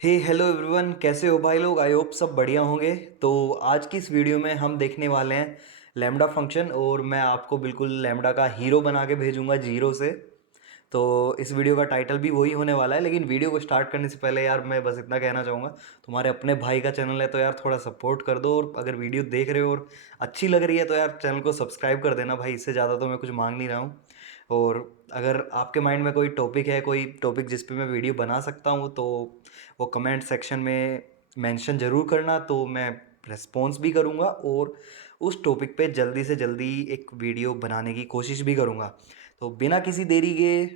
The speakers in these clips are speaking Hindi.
हेलो एवरीवन, कैसे हो भाई लोग? आई होप सब बढ़िया होंगे। तो आज की इस वीडियो में हम देखने वाले हैं लैम्डा फंक्शन, और मैं आपको बिल्कुल लैम्डा का हीरो बना के भेजूंगा जीरो से। तो इस वीडियो का टाइटल भी वही होने वाला है। लेकिन वीडियो को स्टार्ट करने से पहले यार मैं बस इतना कहना चाहूँगा, तुम्हारे अपने भाई का चैनल है तो यार थोड़ा सपोर्ट कर दो, और अगर वीडियो देख रहे हो और अच्छी लग रही है तो यार चैनल को सब्सक्राइब कर देना भाई। इससे ज़्यादा तो मैं कुछ मांग नहीं रहा हूँ। और अगर आपके माइंड में कोई टॉपिक है, कोई टॉपिक जिस पे मैं वीडियो बना सकता हूँ, तो वो कमेंट सेक्शन में मेंशन ज़रूर करना, तो मैं रिस्पॉन्स भी करूँगा और उस टॉपिक पे जल्दी से जल्दी एक वीडियो बनाने की कोशिश भी करूँगा। तो बिना किसी देरी के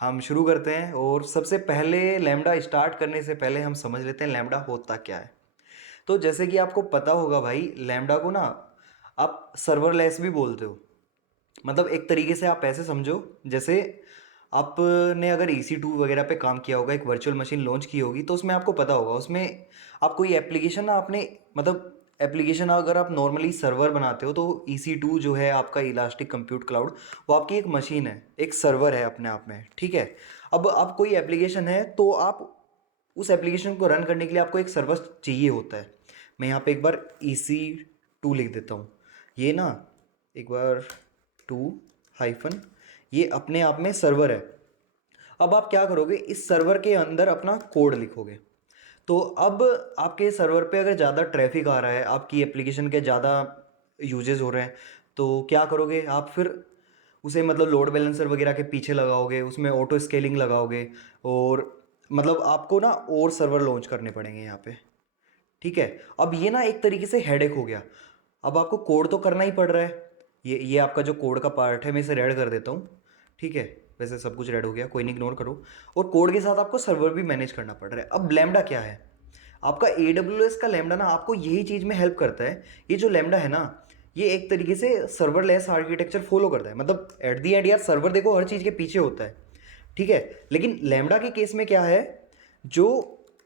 हम शुरू करते हैं। और सबसे पहले लैम्डा स्टार्ट करने से पहले हम समझ लेते हैं लैम्डा होता क्या है। तो जैसे कि आपको पता होगा भाई, लैम्डा को ना आप सर्वरलेस भी बोलते हो। मतलब एक तरीके से आप ऐसे समझो, जैसे आपने अगर EC2 वगैरह पे काम किया होगा, एक वर्चुअल मशीन लॉन्च की होगी, तो उसमें आपको पता होगा उसमें आप कोई एप्लीकेशन ना आपने मतलब एप्लीकेशन अगर आप नॉर्मली सर्वर बनाते हो, तो EC2 जो है आपका इलास्टिक कंप्यूट क्लाउड, वो आपकी एक मशीन है, एक सर्वर है अपने आप में, ठीक है। अब आप कोई एप्लीकेशन है तो आप उस एप्लीकेशन को रन करने के लिए आपको एक सर्वर चाहिए होता है। मैं यहाँ पे एक बार EC2 लिख देता हूँ। ये ना एक बार टू हाइफन, ये अपने आप में सर्वर है। अब आप क्या करोगे, इस सर्वर के अंदर अपना कोड लिखोगे। तो अब आपके सर्वर पे अगर ज़्यादा ट्रैफिक आ रहा है, आपकी एप्लीकेशन के ज़्यादा यूजेस हो रहे हैं, तो क्या करोगे आप फिर उसे मतलब लोड बैलेंसर वगैरह के पीछे लगाओगे, उसमें ऑटो स्केलिंग लगाओगे, और मतलब आपको ना और सर्वर लॉन्च करने पड़ेंगे यहाँ पे, ठीक है। अब ये ना एक तरीके से हेडेक हो गया। अब आपको कोड तो करना ही पड़ रहा है। ये आपका जो कोड का पार्ट है, मैं इसे रेड कर देता हूँ, ठीक है। वैसे सब कुछ रेड हो गया, कोई नहीं, इग्नोर करो। और कोड के साथ आपको सर्वर भी मैनेज करना पड़ रहा है। अब लैम्डा क्या है? आपका AWS का लैम्डा ना आपको यही चीज़ में हेल्प करता है। ये जो लैम्डा है ना, ये एक तरीके से सर्वरलेस आर्किटेक्चर फॉलो करता है। मतलब एट दी एंड यार, सर्वर देखो हर चीज़ के पीछे होता है, ठीक है। लेकिन लैम्डा के केस में क्या है, जो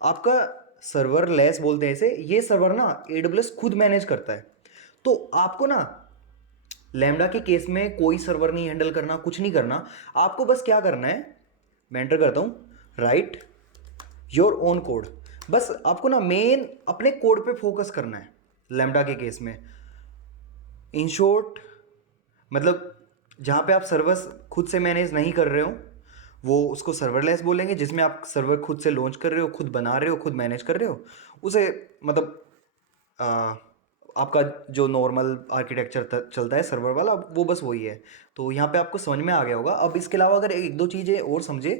आपका सर्वरलेस बोलते हैं इसे, ये सर्वर ना AWS खुद मैनेज करता है। तो आपको ना लैम्डा के केस में कोई सर्वर नहीं हैंडल करना, कुछ नहीं करना। आपको बस क्या करना है, मैं एंटर करता हूं, राइट योर ओन कोड। बस आपको ना मेन अपने कोड पे फोकस करना है लैम्डा के केस में। इन शॉर्ट, मतलब जहाँ पे आप सर्वर्स खुद से मैनेज नहीं कर रहे हो, वो उसको सर्वरलेस बोलेंगे। जिसमें आप सर्वर खुद से लॉन्च कर रहे हो, खुद बना रहे हो, खुद मैनेज कर रहे हो, उसे मतलब आ, आपका जो नॉर्मल आर्किटेक्चर चलता है सर्वर वाला, वो बस वही है। तो यहाँ पे आपको समझ में आ गया होगा। अब इसके अलावा अगर एक दो चीज़ें और समझे,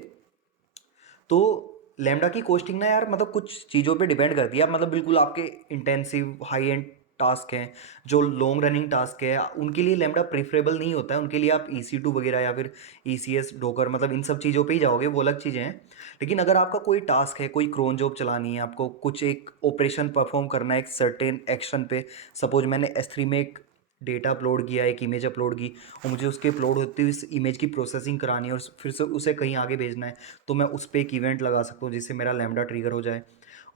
तो लैम्डा की कोस्टिंग ना यार मतलब कुछ चीज़ों पे डिपेंड करती है। आप मतलब बिल्कुल आपके इंटेंसिव हाई एंड टास्क हैं, जो लॉन्ग रनिंग टास्क है, उनके लिए लैम्डा प्रीफरेबल नहीं होता है। उनके लिए आप EC2 वगैरह या फिर ECS डोकर, मतलब इन सब चीज़ों पे ही जाओगे, वो अलग चीज़ें हैं। लेकिन अगर आपका कोई टास्क है, कोई क्रोन जॉब चलानी है, आपको कुछ एक ऑपरेशन परफॉर्म करना है एक सर्टेन एक्शन पे, सपोज मैंने S3 में एक डेटा अपलोड किया, एक इमेज अपलोड की, और मुझे उसके अपलोड होते हुए इस इमेज की प्रोसेसिंग करानी है और फिर से उसे कहीं आगे भेजना है, तो मैं उस पर एक इवेंट लगा सकता हूँ जिससे मेरा लैम्डा ट्रिगर हो जाए।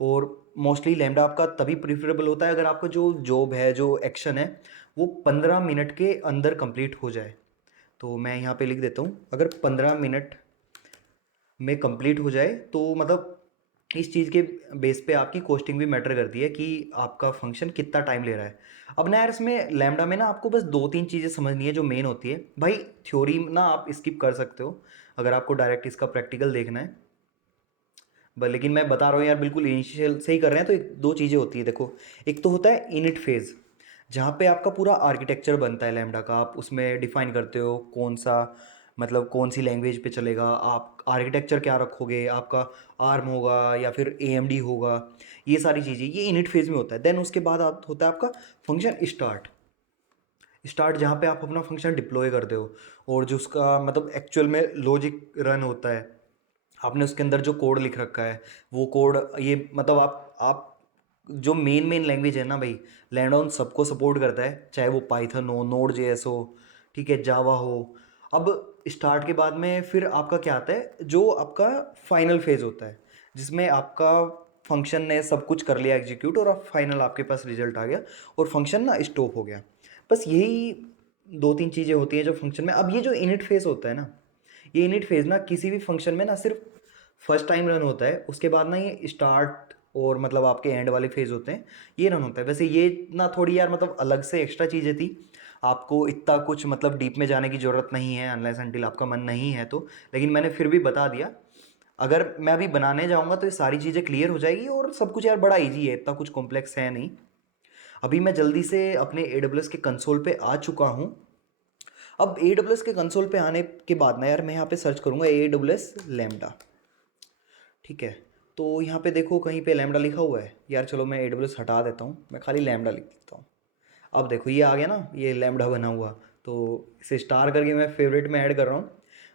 और मोस्टली लैम्डा आपका तभी प्रीफरेबल होता है अगर आपका जो जॉब है, जो एक्शन है, वो 15 मिनट के अंदर कंप्लीट हो जाए। तो मैं यहाँ पे लिख देता हूँ, अगर 15 मिनट में कंप्लीट हो जाए, तो मतलब इस चीज़ के बेस पे आपकी कोस्टिंग भी मैटर करती है कि आपका फंक्शन कितना टाइम ले रहा है। अब ना यार, इसमें लैम्डा में ना आपको बस दो तीन चीज़ें समझनी है जो मेन होती है भाई। थ्योरी ना आप स्किप कर सकते हो अगर आपको डायरेक्ट इसका प्रैक्टिकल देखना है। लेकिन मैं बता रहा हूँ यार, बिल्कुल इनिशियल से ही कर रहे हैं, तो एक दो चीज़ें होती है देखो। एक तो होता है इनिट फेज़, जहाँ पे आपका पूरा आर्किटेक्चर बनता है लैम्डा का। आप उसमें डिफाइन करते हो कौन सा, मतलब कौन सी लैंग्वेज पे चलेगा, आप आर्किटेक्चर क्या रखोगे, आपका आर्म होगा या फिर AMD होगा, ये सारी चीज़ें ये इनिट फेज़ में होता है। देन उसके बाद आप होता है आपका फंक्शन स्टार्ट। स्टार्ट जहाँ पे आप अपना फंक्शन डिप्लॉय करते हो, और जो उसका मतलब एक्चुअल में लॉजिक रन होता है, आपने उसके अंदर जो कोड लिख रखा है, वो कोड ये मतलब आप जो मेन मेन लैंग्वेज है ना भाई, लैंड ऑन सबको सपोर्ट करता है, चाहे वो पाइथन हो, Node.js हो, ठीक है, जावा हो। अब स्टार्ट के बाद में फिर आपका क्या आता है, जो आपका फाइनल फेज होता है, जिसमें आपका फंक्शन ने सब कुछ कर लिया एग्जीक्यूट, और अब फाइनल आपके पास रिजल्ट आ गया और फंक्शन ना स्टॉप हो गया। बस यही दो तीन चीज़ें होती हैं जो फंक्शन में। अब ये जो इनिट फेज होता है ना, ये इनिट फेज ना किसी भी फंक्शन में ना सिर्फ फर्स्ट टाइम रन होता है, उसके बाद ना ये स्टार्ट और मतलब आपके एंड वाले फेज होते हैं, ये रन होता है। वैसे ये ना थोड़ी यार मतलब अलग से एक्स्ट्रा चीज़ें थी, आपको इतना कुछ मतलब डीप में जाने की ज़रूरत नहीं है अनलेस अनटिल आपका मन नहीं है तो, लेकिन मैंने फिर भी बता दिया। अगर मैं अभी बनाने जाऊंगा तो ये सारी चीज़ें क्लियर हो जाएगी और सब कुछ यार बड़ा इजी है, इतना कुछ कॉम्प्लेक्स है नहीं। अभी मैं जल्दी से अपने AWS के कंसोल पे आ चुका हूँ। अब AWS के कंसोल पे आने के बाद ना यार मैं यहाँ पे सर्च करूँगा AWS लैम्डा, ठीक है। तो यहाँ पे देखो कहीं पे लैम्डा लिखा हुआ है यार, चलो मैं AWS हटा देता हूँ, मैं खाली लैम्डा लिख देता हूँ। अब देखो ये आ गया ना, ये लैम्डा बना हुआ, तो इसे स्टार करके मैं फेवरेट में ऐड कर रहा हूँ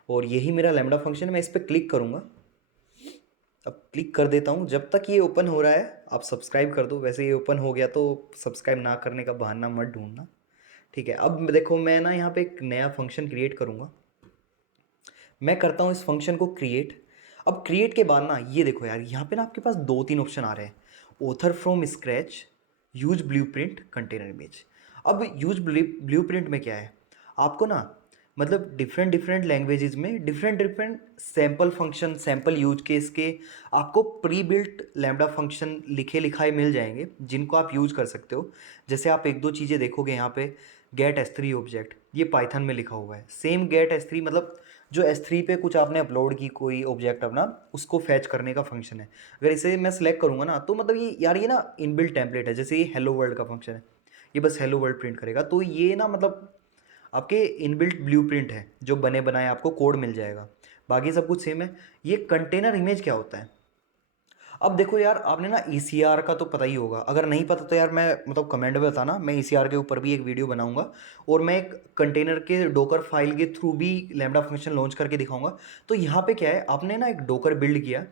और यही मेरा लैम्डा फंक्शन है। मैं इस पर क्लिक करूँगा, अब क्लिक कर देता हूँ। जब तक ये ओपन हो रहा है आप सब्सक्राइब कर दो, वैसे ये ओपन हो गया तो सब्सक्राइब ना करने का बहाना मत ढूंढना, ठीक है। अब देखो मैं ना यहाँ पे एक नया फंक्शन क्रिएट करूँगा, मैं करता हूँ इस फंक्शन को क्रिएट। अब क्रिएट के बाद ना ये देखो यार, यहाँ पे ना आपके पास दो तीन ऑप्शन आ रहे हैं, author from scratch, use blueprint, container image. अब यूज ब्लूप्रिंट में क्या है, आपको ना मतलब डिफरेंट डिफरेंट लैंग्वेजेस में different different sample function, sample use case के आपको प्री बिल्ट लैम्डा फंक्शन लिखे लिखाए मिल जाएंगे जिनको आप यूज कर सकते हो। जैसे आप एक दो चीज़ें देखोगे यहाँ पे, गेट S3 ऑब्जेक्ट, ये पाइथन में लिखा हुआ है। सेम गेट S3 मतलब जो S3 पे कुछ आपने अपलोड की कोई ऑब्जेक्ट अपना, उसको फैच करने का फंक्शन है। अगर इसे मैं सिलेक्ट करूँगा ना तो मतलब ये यार ये ना इनबिल्ट टेम्पलेट है। जैसे ये हेलो वर्ल्ड का फंक्शन है, ये बस हेलो वर्ल्ड प्रिंट करेगा, तो ये ना मतलब आपके इनबिल्ट ब्लूप्रिंट है, जो बने बनाए आपको कोड मिल जाएगा, बाकी सब कुछ सेम है। ये कंटेनर इमेज क्या होता है, अब देखो यार आपने ना ECR का तो पता ही होगा, अगर नहीं पता तो यार मैं मतलब कमेंट में बताना, मैं ECR के ऊपर भी एक वीडियो बनाऊंगा और मैं एक कंटेनर के डोकर फाइल के थ्रू भी लैम्डा फंक्शन लॉन्च करके दिखाऊंगा। तो यहाँ पे क्या है, आपने ना एक डोकर बिल्ड किया,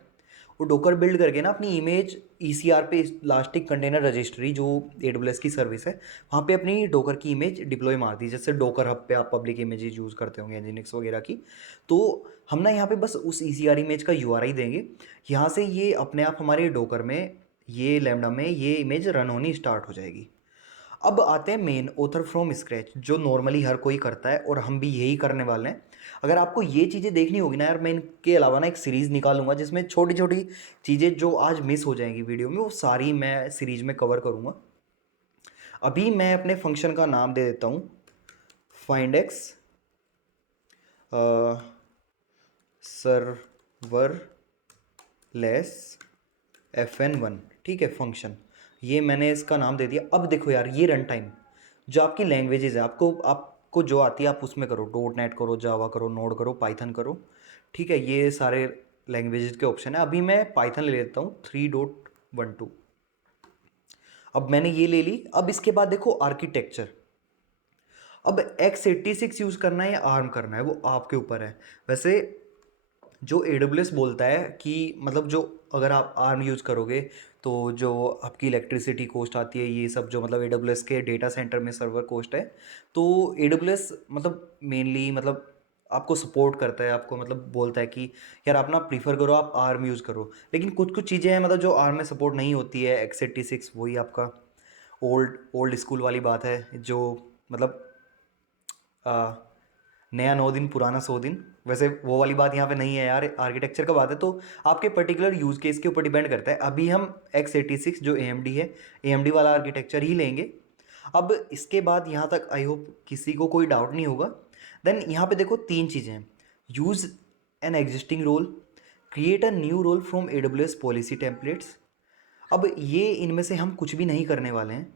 वो डोकर बिल्ड करके ना अपनी इमेज ECR पे, इलास्टिक कंटेनर रजिस्ट्री जो AWS की सर्विस है, वहाँ पे अपनी डोकर की इमेज डिप्लॉय मार दी। जैसे डोकर हब पे आप पब्लिक इमेजेस यूज़ करते होंगे nginx वगैरह की, तो हम ना यहाँ पे बस उस ECR इमेज का URI देंगे, यहाँ से ये अपने आप हमारे डोकर में, ये लैम्डा में ये इमेज रन होनी स्टार्ट हो जाएगी। अब आते हैं मेन, ऑथर फ्रॉम स्क्रैच, जो नॉर्मली हर कोई करता है और हम भी यही करने वाले हैं। अगर आपको ये चीज़ें देखनी होगी ना यार, मैं इनके अलावा ना एक सीरीज़ निकालूंगा जिसमें छोटी छोटी चीज़ें जो आज मिस हो जाएंगी वीडियो में, वो सारी मैं सीरीज में कवर करूँगा। अभी मैं अपने फंक्शन का नाम दे देता हूँ find x server less FN1, ठीक है फंक्शन, ये मैंने इसका नाम दे दिया। अब देखो यार ये रन टाइम, जो आपकी लैंग्वेजेस है, आपको जो आती है आप उसमें करो, .NET करो, जावा करो, नोड करो, पाइथन करो, ठीक है। ये सारे लैंग्वेजेस के ऑप्शन है। अभी मैं पाइथन ले लेता हूँ 3.12, अब मैंने ये ले ली। अब इसके बाद देखो आर्किटेक्चर, अब x86 यूज़ करना है या ARM करना है वो आपके ऊपर है। वैसे जो AWS बोलता है कि मतलब जो अगर आप ARM यूज़ करोगे तो जो आपकी इलेक्ट्रिसिटी कॉस्ट आती है, ये सब जो मतलब AWS के डेटा सेंटर में सर्वर कॉस्ट है, तो AWS मतलब मेनली मतलब आपको सपोर्ट करता है, आपको मतलब बोलता है कि यार आप ना प्रीफर करो, आप ARM यूज़ करो। लेकिन कुछ कुछ चीज़ें हैं मतलब जो ARM में सपोर्ट नहीं होती है, x86 वही आपका ओल्ड ओल्ड स्कूल वाली बात है, जो मतलब नया 9 दिन पुराना 100 दिन, वैसे वो वाली बात यहाँ पे नहीं है यार, आर्किटेक्चर का बात है, तो आपके पर्टिकुलर यूज़ केस के ऊपर डिपेंड करता है। अभी हम x86 जो AMD है, AMD वाला आर्किटेक्चर ही लेंगे। अब इसके बाद यहाँ तक आई होप किसी को कोई डाउट नहीं होगा। देन यहाँ पे देखो तीन चीज़ें हैं, use an existing role, create a new role from AWS policy templates. अब ये इनमें से हम कुछ भी नहीं करने वाले हैं।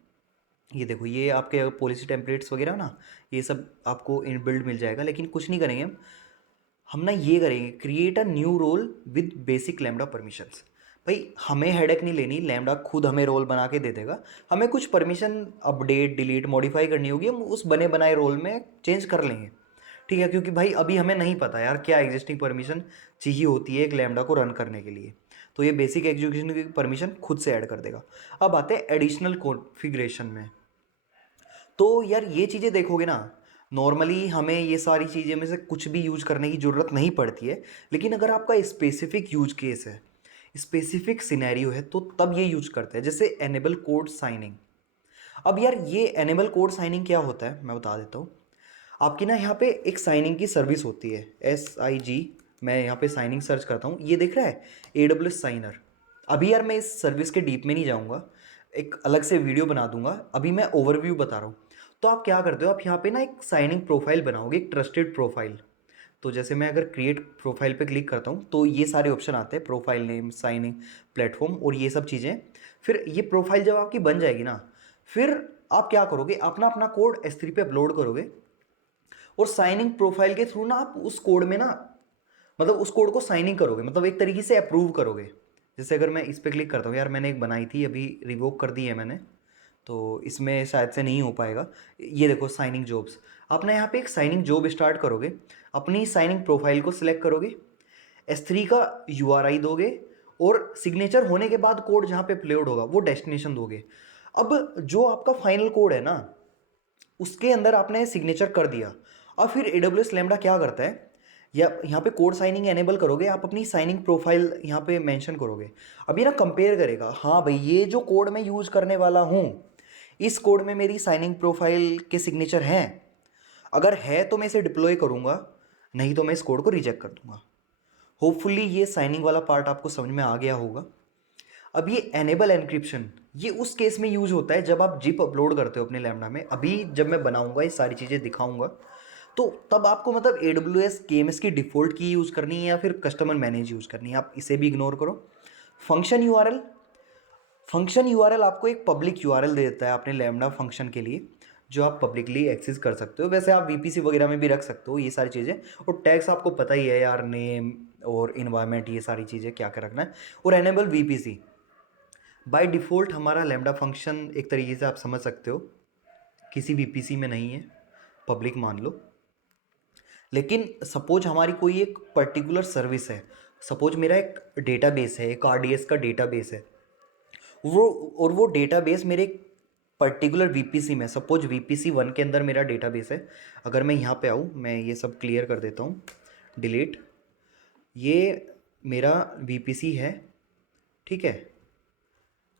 ये देखो ये आपके पॉलिसी टेम्पलेट्स वगैरह ना, ये सब आपको इनबिल्ड मिल जाएगा, लेकिन कुछ नहीं करेंगे हम ना ये करेंगे create a new role with basic lambda permissions. भाई हमें हेडेक नहीं लेनी, लैम्डा खुद हमें रोल बना के दे देगा। हमें कुछ परमिशन अपडेट डिलीट मॉडिफाई करनी होगी, हम उस बने बनाए रोल में चेंज कर लेंगे, ठीक है। क्योंकि भाई अभी हमें नहीं पता यार क्या एग्जिस्टिंग परमिशन चाहिए होती है एक लैम्डा को रन करने के लिए, तो ये बेसिक एग्जीक्यूशन की परमिशन खुद से ऐड कर देगा। अब आते हैं एडिशनल कॉन्फ़िगरेशन में, तो यार ये चीज़ें देखोगे ना, नॉर्मली हमें ये सारी चीज़ें में से कुछ भी यूज करने की ज़रूरत नहीं पड़ती है, लेकिन अगर आपका स्पेसिफिक यूज केस है, स्पेसिफिक सिनेरियो है, तो तब ये यूज करते हैं। जैसे एनेबल कोड साइनिंग। अब यार ये एनेबल कोड साइनिंग क्या होता है मैं बता देता हूँ। आपकी ना यहाँ पे एक साइनिंग की सर्विस होती है, SIG मैं यहाँ पे साइनिंग सर्च करता हूँ, ये दिख रहा है AWS साइनर। अभी यार मैं इस सर्विस के डीप में नहीं जाऊँगा, एक अलग से वीडियो बना दूंगा, अभी मैं ओवरव्यू बता रहा हूँ। तो आप क्या करते हो, आप यहाँ पे ना एक साइनिंग प्रोफाइल बनाओगे, एक ट्रस्टेड प्रोफाइल। तो जैसे मैं अगर क्रिएट प्रोफाइल पे क्लिक करता हूँ तो ये सारे ऑप्शन आते हैं, प्रोफाइल नेम, साइनिंग, प्लेटफॉर्म और ये सब चीज़ें। फिर ये प्रोफाइल जब आपकी बन जाएगी ना, फिर आप क्या करोगे, अपना अपना कोड S3 पे अपलोड करोगे और साइनिंग प्रोफाइल के थ्रू ना आप उस कोड में ना, मतलब उस कोड को साइनिंग करोगे, मतलब एक तरीके से अप्रूव करोगे। जैसे अगर मैं इस पर क्लिक करता हूँ, यार मैंने एक बनाई थी, अभी रिवोक कर दी है मैंने, तो इसमें शायद से नहीं हो पाएगा। ये देखो साइनिंग जॉब्स, आपने यहाँ पे एक साइनिंग जॉब स्टार्ट करोगे, अपनी साइनिंग प्रोफाइल को सिलेक्ट करोगे, S3 का URI दोगे और सिग्नेचर होने के बाद कोड जहाँ पे अपलोड होगा वो डेस्टिनेशन दोगे। अब जो आपका फाइनल कोड है ना, उसके अंदर आपने सिग्नेचर कर दिया। अब फिर AWS लैम्बडा क्या करता है, या यहाँ पे कोड साइनिंग एनेबल करोगे, आप अपनी साइनिंग प्रोफाइल यहाँ पे मेंशन करोगे। अब ये ना कंपेयर करेगा, हाँ भाई ये जो कोड मैं यूज़ करने वाला हूँ, इस कोड में मेरी साइनिंग प्रोफाइल के सिग्नेचर हैं। अगर है तो मैं इसे डिप्लॉय करूँगा, नहीं तो मैं इस कोड को रिजेक्ट कर दूंगा। होपफुली ये साइनिंग वाला पार्ट आपको समझ में आ गया होगा। अब ये एनेबल एन्क्रिप्शन, ये उस केस में यूज होता है जब आप जिप अपलोड करते हो अपने लैम्बडा में। अभी जब मैं बनाऊंगा ये सारी चीज़ें दिखाऊंगा, तो तब आपको मतलब AWS KMS की डिफ़ॉल्ट की यूज़ करनी है या फिर कस्टमर मैनेज यूज़ करनी है, आप इसे भी इग्नोर करो। फंक्शन URL, फंक्शन URL आपको एक पब्लिक URL दे देता है अपने लैम्बडा फंक्शन के लिए, जो आप पब्लिकली एक्सेस कर सकते हो। वैसे आप VPC वगैरह में भी रख सकते हो ये सारी चीज़ें। और टैग्स आपको पता ही है यार, नेम और इन्वायरमेंट, ये सारी चीज़ें क्या क्या रखना है। और एनेबल VPC, बाय डिफ़ॉल्ट हमारा लैम्बडा फंक्शन एक तरीके से आप समझ सकते हो किसी VPC में नहीं है, पब्लिक मान लो। लेकिन सपोज हमारी कोई एक पर्टिकुलर सर्विस है, सपोज मेरा एक डेटाबेस है, एक RDS का डेटाबेस है, वो डेटाबेस मेरे पर्टिकुलर VPC में, सपोज VPC 1 के अंदर मेरा डेटाबेस है। अगर मैं यहाँ पे आऊँ, मैं ये सब क्लियर कर देता हूँ, डिलीट, ये मेरा VPC है, ठीक है,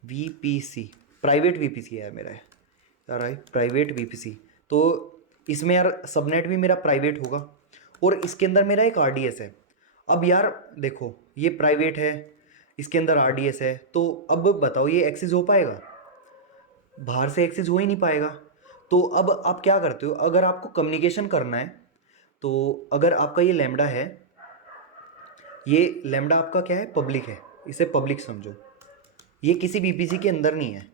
VPC प्राइवेट VPC है मेरा यार, प्राइवेट VPC। तो इसमें यार सबनेट भी मेरा प्राइवेट होगा और इसके अंदर मेरा एक RDS है। अब यार देखो ये प्राइवेट है, इसके अंदर RDS है, तो अब बताओ ये एक्सेस हो पाएगा? बाहर से एक्सेस हो ही नहीं पाएगा। तो अब आप क्या करते हो, अगर आपको कम्युनिकेशन करना है, तो अगर आपका ये लैम्बडा है, ये लैम्बडा आपका क्या है, पब्लिक है, इसे पब्लिक समझो, ये किसी VPC के अंदर नहीं है।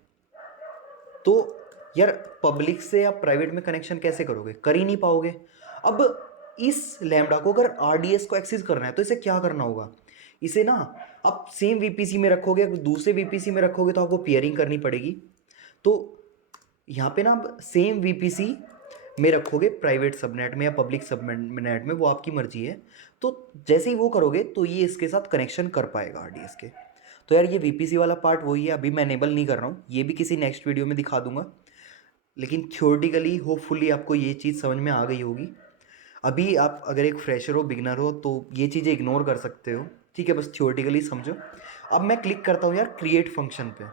तो यार पब्लिक से आप प्राइवेट में कनेक्शन कैसे करोगे, कर ही नहीं पाओगे। अब इस लैम्बडा को अगर RDS को एक्सेस करना है तो इसे क्या करना होगा, इसे ना आप सेम VPC में रखोगे, अगर दूसरे VPC में रखोगे तो आपको पेयरिंग करनी पड़ेगी। तो यहाँ पे ना आप सेम VPC में रखोगे, प्राइवेट सबनेट में या पब्लिक सबनेट में, वो आपकी मर्जी है। तो जैसे ही वो करोगे तो ये इसके साथ कनेक्शन कर पाएगा RDS के। तो यार ये VPC वाला पार्ट वही है, अभी मैं एनेबल नहीं कर रहा हूँ, ये भी किसी नेक्स्ट वीडियो में दिखा दूंगा। लेकिन थ्योरेटिकली होपफुली आपको ये चीज़ समझ में आ गई होगी। अभी आप अगर एक फ्रेशर हो, बिगनर हो, तो ये चीज़ें इग्नोर कर सकते हो, ठीक है, बस थ्योरेटिकली समझो। अब मैं क्लिक करता हूँ यार क्रिएट फंक्शन पे,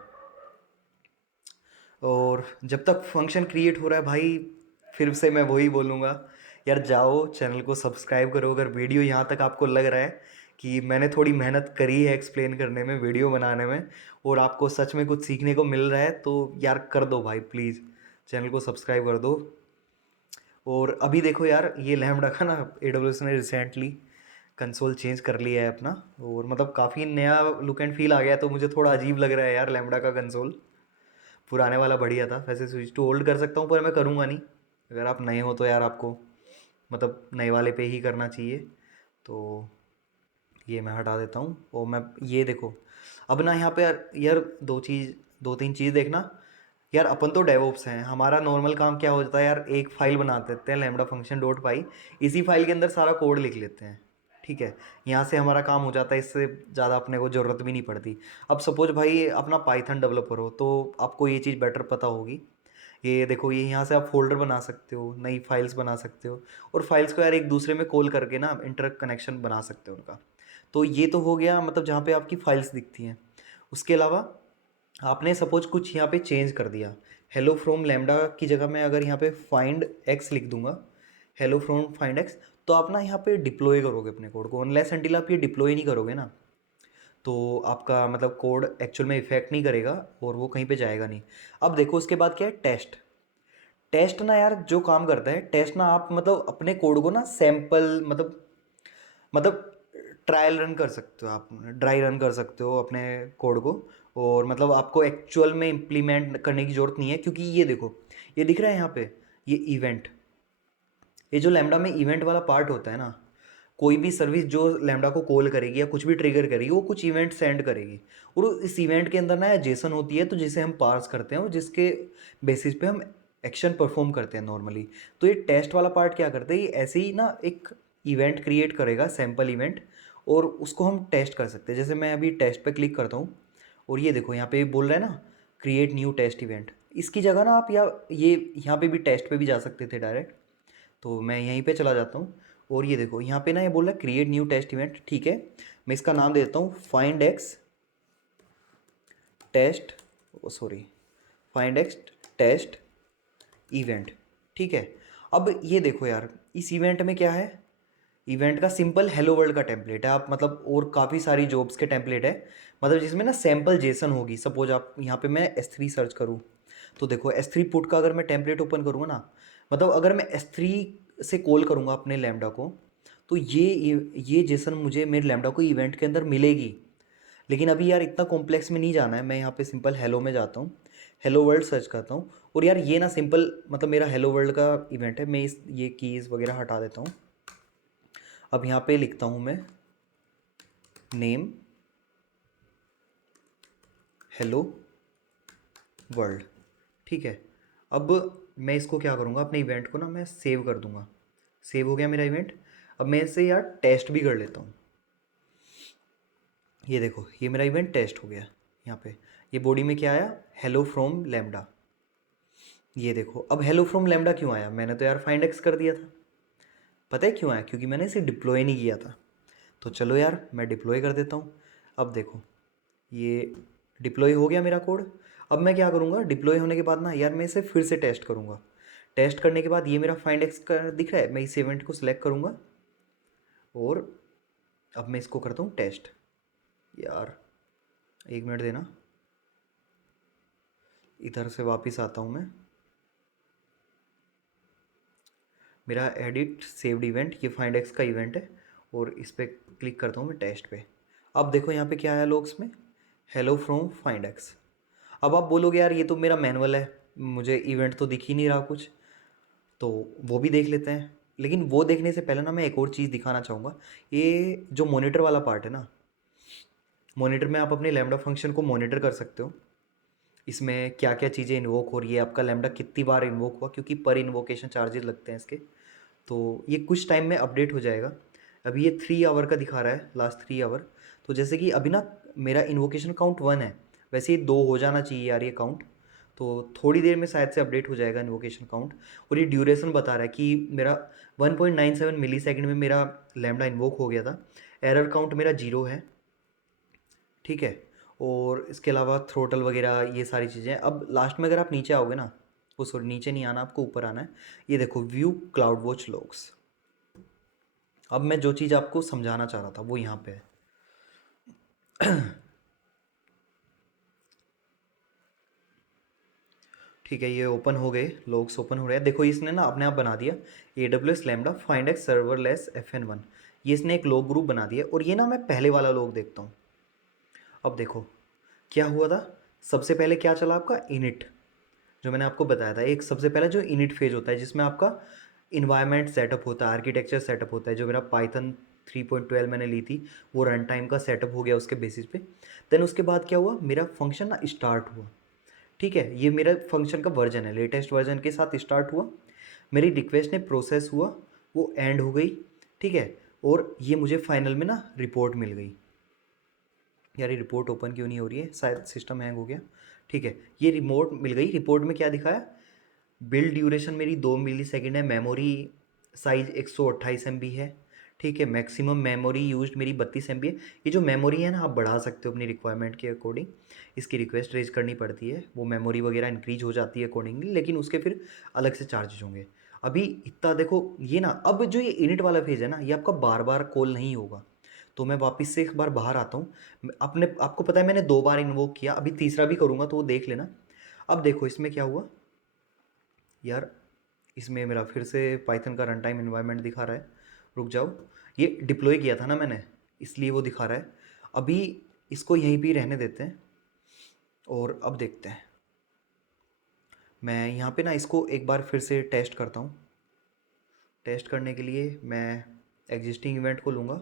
और जब तक फंक्शन क्रिएट हो रहा है भाई, फिर से मैं वही बोलूँगा, यार जाओ चैनल को सब्सक्राइब करो। अगर वीडियो यहाँ तक आपको लग रहा है कि मैंने थोड़ी मेहनत करी है एक्सप्लेन करने में, वीडियो बनाने में, और आपको सच में कुछ सीखने को मिल रहा है, तो यार कर दो भाई, प्लीज़ चैनल को सब्सक्राइब कर दो। और अभी देखो यार ये लैम्बडा का ना AWS ने रिसेंटली कंसोल चेंज कर लिया है अपना, और मतलब काफ़ी नया लुक एंड फील आ गया, तो मुझे थोड़ा अजीब लग रहा है यार लैम्बडा का कंसोल। पुराने वाला बढ़िया था, वैसे स्विच टू ओल्ड कर सकता हूँ पर मैं करूँगा नहीं। अगर आप नए हो तो यार आपको मतलब नए वाले पे ही करना चाहिए। तो ये मैं हटा देता हूँ, और मैं ये देखो अब ना यहाँ पे यार दो तीन चीज़ देखना। यार अपन तो डेवऑप्स हैं, हमारा नॉर्मल काम क्या होता है यार, एक फ़ाइल बना देते हैं लैम्बडा फंक्शन डॉट पाई, इसी फाइल के अंदर सारा कोड लिख लेते हैं, ठीक है, यहाँ से हमारा काम हो जाता है, इससे ज़्यादा अपने को ज़रूरत भी नहीं पड़ती। अब सपोज भाई अपना पाइथन डेवलपर हो तो आपको ये चीज़ बेटर पता होगी। ये देखो ये यहाँ से आप फोल्डर बना सकते हो, नई फाइल्स बना सकते हो, और फाइल्स को यार एक दूसरे में कॉल करके ना इंटर कनेक्शन बना सकते हो उनका। तो ये तो हो गया मतलब जहाँ पे आपकी फाइल्स दिखती हैं। उसके अलावा आपने सपोज कुछ यहाँ पे चेंज कर दिया, हेलो फ्रॉम लैम्बडा की जगह मैं अगर यहाँ पे फाइंड एक्स लिख दूंगा, हेलो फ्रॉम फाइंड एक्स, तो आप ना यहाँ पे डिप्लॉय करोगे अपने कोड को, अनलेस अनटिल आप ये डिप्लॉय नहीं करोगे ना, तो आपका मतलब कोड एक्चुअल में इफेक्ट नहीं करेगा और वो कहीं पे जाएगा नहीं। अब देखो उसके बाद क्या है, टेस्ट। टेस्ट ना यार जो काम करता है, टेस्ट ना आप मतलब अपने कोड को ना सैम्पल मतलब ट्रायल रन कर सकते हो, आप ड्राई रन कर सकते हो अपने कोड को। और मतलब आपको एक्चुअल में इम्प्लीमेंट करने की ज़रूरत नहीं है, क्योंकि ये देखो, ये दिख रहा है यहाँ पे, ये इवेंट, ये जो लैम्बडा में इवेंट वाला पार्ट होता है ना, कोई भी सर्विस जो लैम्बडा को कॉल करेगी या कुछ भी ट्रिगर करेगी, वो कुछ इवेंट सेंड करेगी। और इस इवेंट के अंदर ना जेसन होती है, तो जिसे हम पार्स करते हैं और जिसके बेसिस पे हम एक्शन परफॉर्म करते हैं नॉर्मली। तो ये टेस्ट वाला पार्ट क्या करते हैं, ये ऐसे ही ना एक इवेंट क्रिएट करेगा, सैम्पल इवेंट, और उसको हम टेस्ट कर सकते हैं। जैसे मैं अभी टेस्ट पे क्लिक करता हूँ और ये देखो यहाँ पे बोल रहा है ना क्रिएट न्यू टेस्ट इवेंट। इसकी जगह ना आप या ये यहाँ पे भी टेस्ट पे भी जा सकते थे डायरेक्ट, तो मैं यहीं पे चला जाता हूँ। और ये देखो यहाँ पे ना ये बोल रहा है क्रिएट न्यू टेस्ट इवेंट, ठीक है। मैं इसका नाम दे देता हूँ find X test, sorry, find X test event, ठीक है। अब ये देखो यार, इस इवेंट में क्या है, इवेंट का सिंपल हेलो वर्ल्ड का टेम्पलेट है। आप मतलब और काफ़ी सारी जॉब्स के टेम्पलेट है, मतलब जिसमें ना सैम्पल जेसन होगी। सपोज आप यहाँ पे मैं S3 सर्च करूँ, तो देखो S3 पुट का अगर मैं टेम्पलेट ओपन करूँगा ना, मतलब अगर मैं S3 से कॉल करूँगा अपने लैम्बडा को, तो ये जेसन मुझे मेरे लैम्बडा को इवेंट के अंदर मिलेगी। लेकिन अभी यार इतना कॉम्प्लेक्स में नहीं जाना है, मैं यहाँ पे सिंपल हेलो में जाता हूँ, हेलो वर्ल्ड सर्च करता हूँ। और यार ये ना सिंपल मतलब मेरा हेलो वर्ल्ड का इवेंट है, मैं इस ये कीज़ वगैरह हटा देता हूँ। अब यहाँ पे लिखता हूँ मैं नेम हेलो वर्ल्ड, ठीक है। अब मैं इसको क्या करूँगा, अपने इवेंट को ना मैं सेव कर दूँगा। सेव हो गया मेरा इवेंट। अब मैं इसे यार टेस्ट भी कर लेता हूँ। ये देखो ये मेरा इवेंट टेस्ट हो गया। यहाँ पे ये बॉडी में क्या आया, हेलो फ्रॉम लैम्बडा। ये देखो अब हेलो फ्रॉम लैम्बडा क्यों आया, मैंने तो यार फाइंड एक्स कर दिया था। पता है क्यों आया, क्योंकि मैंने इसे डिप्लॉय नहीं किया था। तो चलो यार मैं डिप्लॉय कर देता हूँ। अब देखो ये डिप्लॉय हो गया मेरा कोड। अब मैं क्या करूँगा, डिप्लॉय होने के बाद ना यार मैं इसे फिर से टेस्ट करूँगा। टेस्ट करने के बाद ये मेरा फाइंड एक्स का दिख रहा है, मैं इस इवेंट को सिलेक्ट करूँगा और अब मैं इसको करता हूँ टेस्ट। यार 1 मिनट देना, इधर से वापस आता हूँ मैं। मेरा एडिट सेव्ड इवेंट, ये फाइंड एक्स का इवेंट है, और इस पर क्लिक करता हूँ मैं टेस्ट पे। अब देखो यहाँ पे क्या आया लॉग्स में, हेलो फ्रॉम फाइंड एक्स। अब आप बोलोगे यार ये तो मेरा मैनुअल है, मुझे इवेंट तो दिख ही नहीं रहा कुछ, तो वो भी देख लेते हैं। लेकिन वो देखने से पहले ना मैं एक और चीज़ दिखाना चाहूँगा। ये जो मॉनिटर वाला पार्ट है ना, मॉनिटर में आप अपने लैम्बडा फंक्शन को मॉनिटर कर सकते हो। इसमें क्या क्या चीज़ें इन्वोक हो रही है, आपका लैम्बडा कितनी बार इन्वोक हुआ, क्योंकि पर इन्वोकेशन चार्जेस लगते हैं इसके। तो ये कुछ टाइम में अपडेट हो जाएगा। अभी ये 3 आवर का दिखा रहा है, लास्ट 3 आवर। तो जैसे कि अभी ना मेरा इन्वोकेशन काउंट 1 है, वैसे ये 2 हो जाना चाहिए यार ये काउंट। तो थोड़ी देर में शायद से अपडेट हो जाएगा इन्वोकेशन काउंट। और ये ड्यूरेशन बता रहा है कि मेरा 1.97 मिली सेकेंड में मेरा लैम्बडा इन्वोक हो गया था। एरर काउंट मेरा 0 है, ठीक है। और इसके अलावा थ्रोटल वगैरह ये सारी चीज़ें। अब लास्ट में अगर आप नीचे आओगे ना, वो सॉरी नीचे नहीं आना, आपको ऊपर आना है। ये देखो व्यू क्लाउड वॉच लॉग्स। अब मैं जो चीज़ आपको समझाना चाह रहा था वो यहाँ पे है। ठीक है, ये ओपन हो गए, लॉग्स ओपन हो रहे हैं। देखो इसने ना अपने आप बना दिया AWS lambda find x serverless FN1, ये इसने एक लॉग ग्रुप बना दिया। और ये ना मैं पहले वाला लॉग देखता हूँ। अब देखो क्या हुआ था, सबसे पहले क्या चला आपका इनिट, जो मैंने आपको बताया था। एक सबसे पहले जो इनिट फेज होता है जिसमें आपका इन्वायरमेंट सेटअप होता है, आर्किटेक्चर सेटअप होता है। जो मेरा पाइथन 3.12 मैंने ली थी, वो रन टाइम का सेटअप हो गया उसके बेसिस पे। देन उसके बाद क्या हुआ, मेरा फंक्शन ना स्टार्ट हुआ, ठीक है। ये मेरा फंक्शन का वर्जन है, लेटेस्ट वर्जन के साथ स्टार्ट हुआ। मेरी रिक्वेस्ट ने प्रोसेस हुआ, वो एंड हो गई, ठीक है। और ये मुझे फाइनल में ना रिपोर्ट मिल गई। यार ये रिपोर्ट ओपन क्यों नहीं हो रही है, शायद सिस्टम हैंग हो गया। ठीक है, ये रिपोर्ट मिल गई। रिपोर्ट में क्या दिखाया, बिल्ड ड्यूरेशन मेरी 2 मिली सेकेंड है, मेमोरी साइज 128 MB है, ठीक है। मैक्सिमम मेमोरी यूज्ड मेरी 32 MB है। ये जो मेमोरी है ना, आप बढ़ा सकते हो अपनी रिक्वायरमेंट के अकॉर्डिंग। इसकी रिक्वेस्ट रेज करनी पड़ती है, वो मेमोरी वगैरह इंक्रीज हो जाती है अकॉर्डिंगली, लेकिन उसके फिर अलग से चार्जेज होंगे। अभी इतना देखो ये ना, अब जो ये इनिट वाला फेज है ना, ये आपका बार बार कॉल नहीं होगा। तो मैं वापस से एक बार बाहर आता हूँ। अपने आपको पता है मैंने 2 बार इन्वोक किया, अभी तीसरा भी करूँगा तो वो देख लेना। अब देखो इसमें क्या हुआ यार, इसमें मेरा फिर से पाइथन का रन टाइम इन्वायरमेंट दिखा रहा है। रुक जाओ, ये डिप्लॉय किया था ना मैंने, इसलिए वो दिखा रहा है। अभी इसको यहीं पे ही रहने देते हैं और अब देखते हैं। मैं यहाँ पे ना इसको एक बार फिर से टेस्ट करता हूँ। टेस्ट करने के लिए मैं एग्जिस्टिंग इवेंट को लूँगा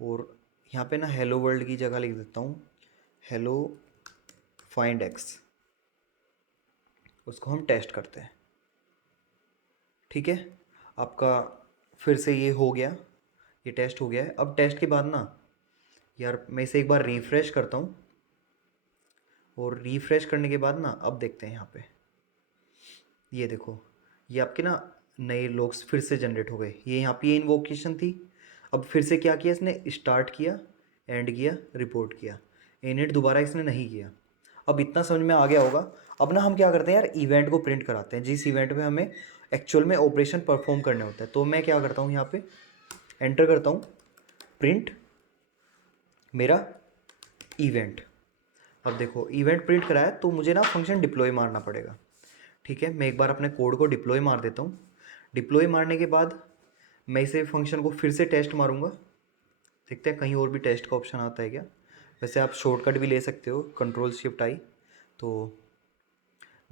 और यहाँ पे ना हेलो वर्ल्ड की जगह लिख देता हूँ हेलो फाइंड एक्स। उसको हम टेस्ट करते हैं। ठीक है, आपका फिर से ये हो गया, ये टेस्ट हो गया है। अब टेस्ट के बाद ना यार मैं इसे एक बार रिफ़्रेश करता हूँ और रिफ़्रेश करने के बाद ना अब देखते हैं यहाँ पे, ये देखो ये आपके ना नए लॉग्स फिर से जनरेट हो गए। ये यहाँ पे ये इन्वोकेशन थी। अब फिर से क्या किया इसने, स्टार्ट किया, एंड किया, रिपोर्ट किया, इनिट दोबारा इसने नहीं किया। अब इतना समझ में आ गया होगा। अब ना हम क्या करते हैं यार, इवेंट को प्रिंट कराते हैं जिस इवेंट में हमें एक्चुअल में ऑपरेशन परफॉर्म करने होता है। तो मैं क्या करता हूँ, यहाँ पे एंटर करता हूँ प्रिंट मेरा इवेंट। अब देखो इवेंट प्रिंट कराया तो मुझे ना फंक्शन डिप्लॉय मारना पड़ेगा। ठीक है, मैं एक बार अपने कोड को डिप्लॉय मार देता हूँ। डिप्लॉय मारने के बाद मैं इसे फंक्शन को फिर से टेस्ट मारूंगा। देखते हैं कहीं और भी टेस्ट का ऑप्शन आता है क्या। वैसे आप शॉर्टकट भी ले सकते हो, Ctrl+Shift+I। तो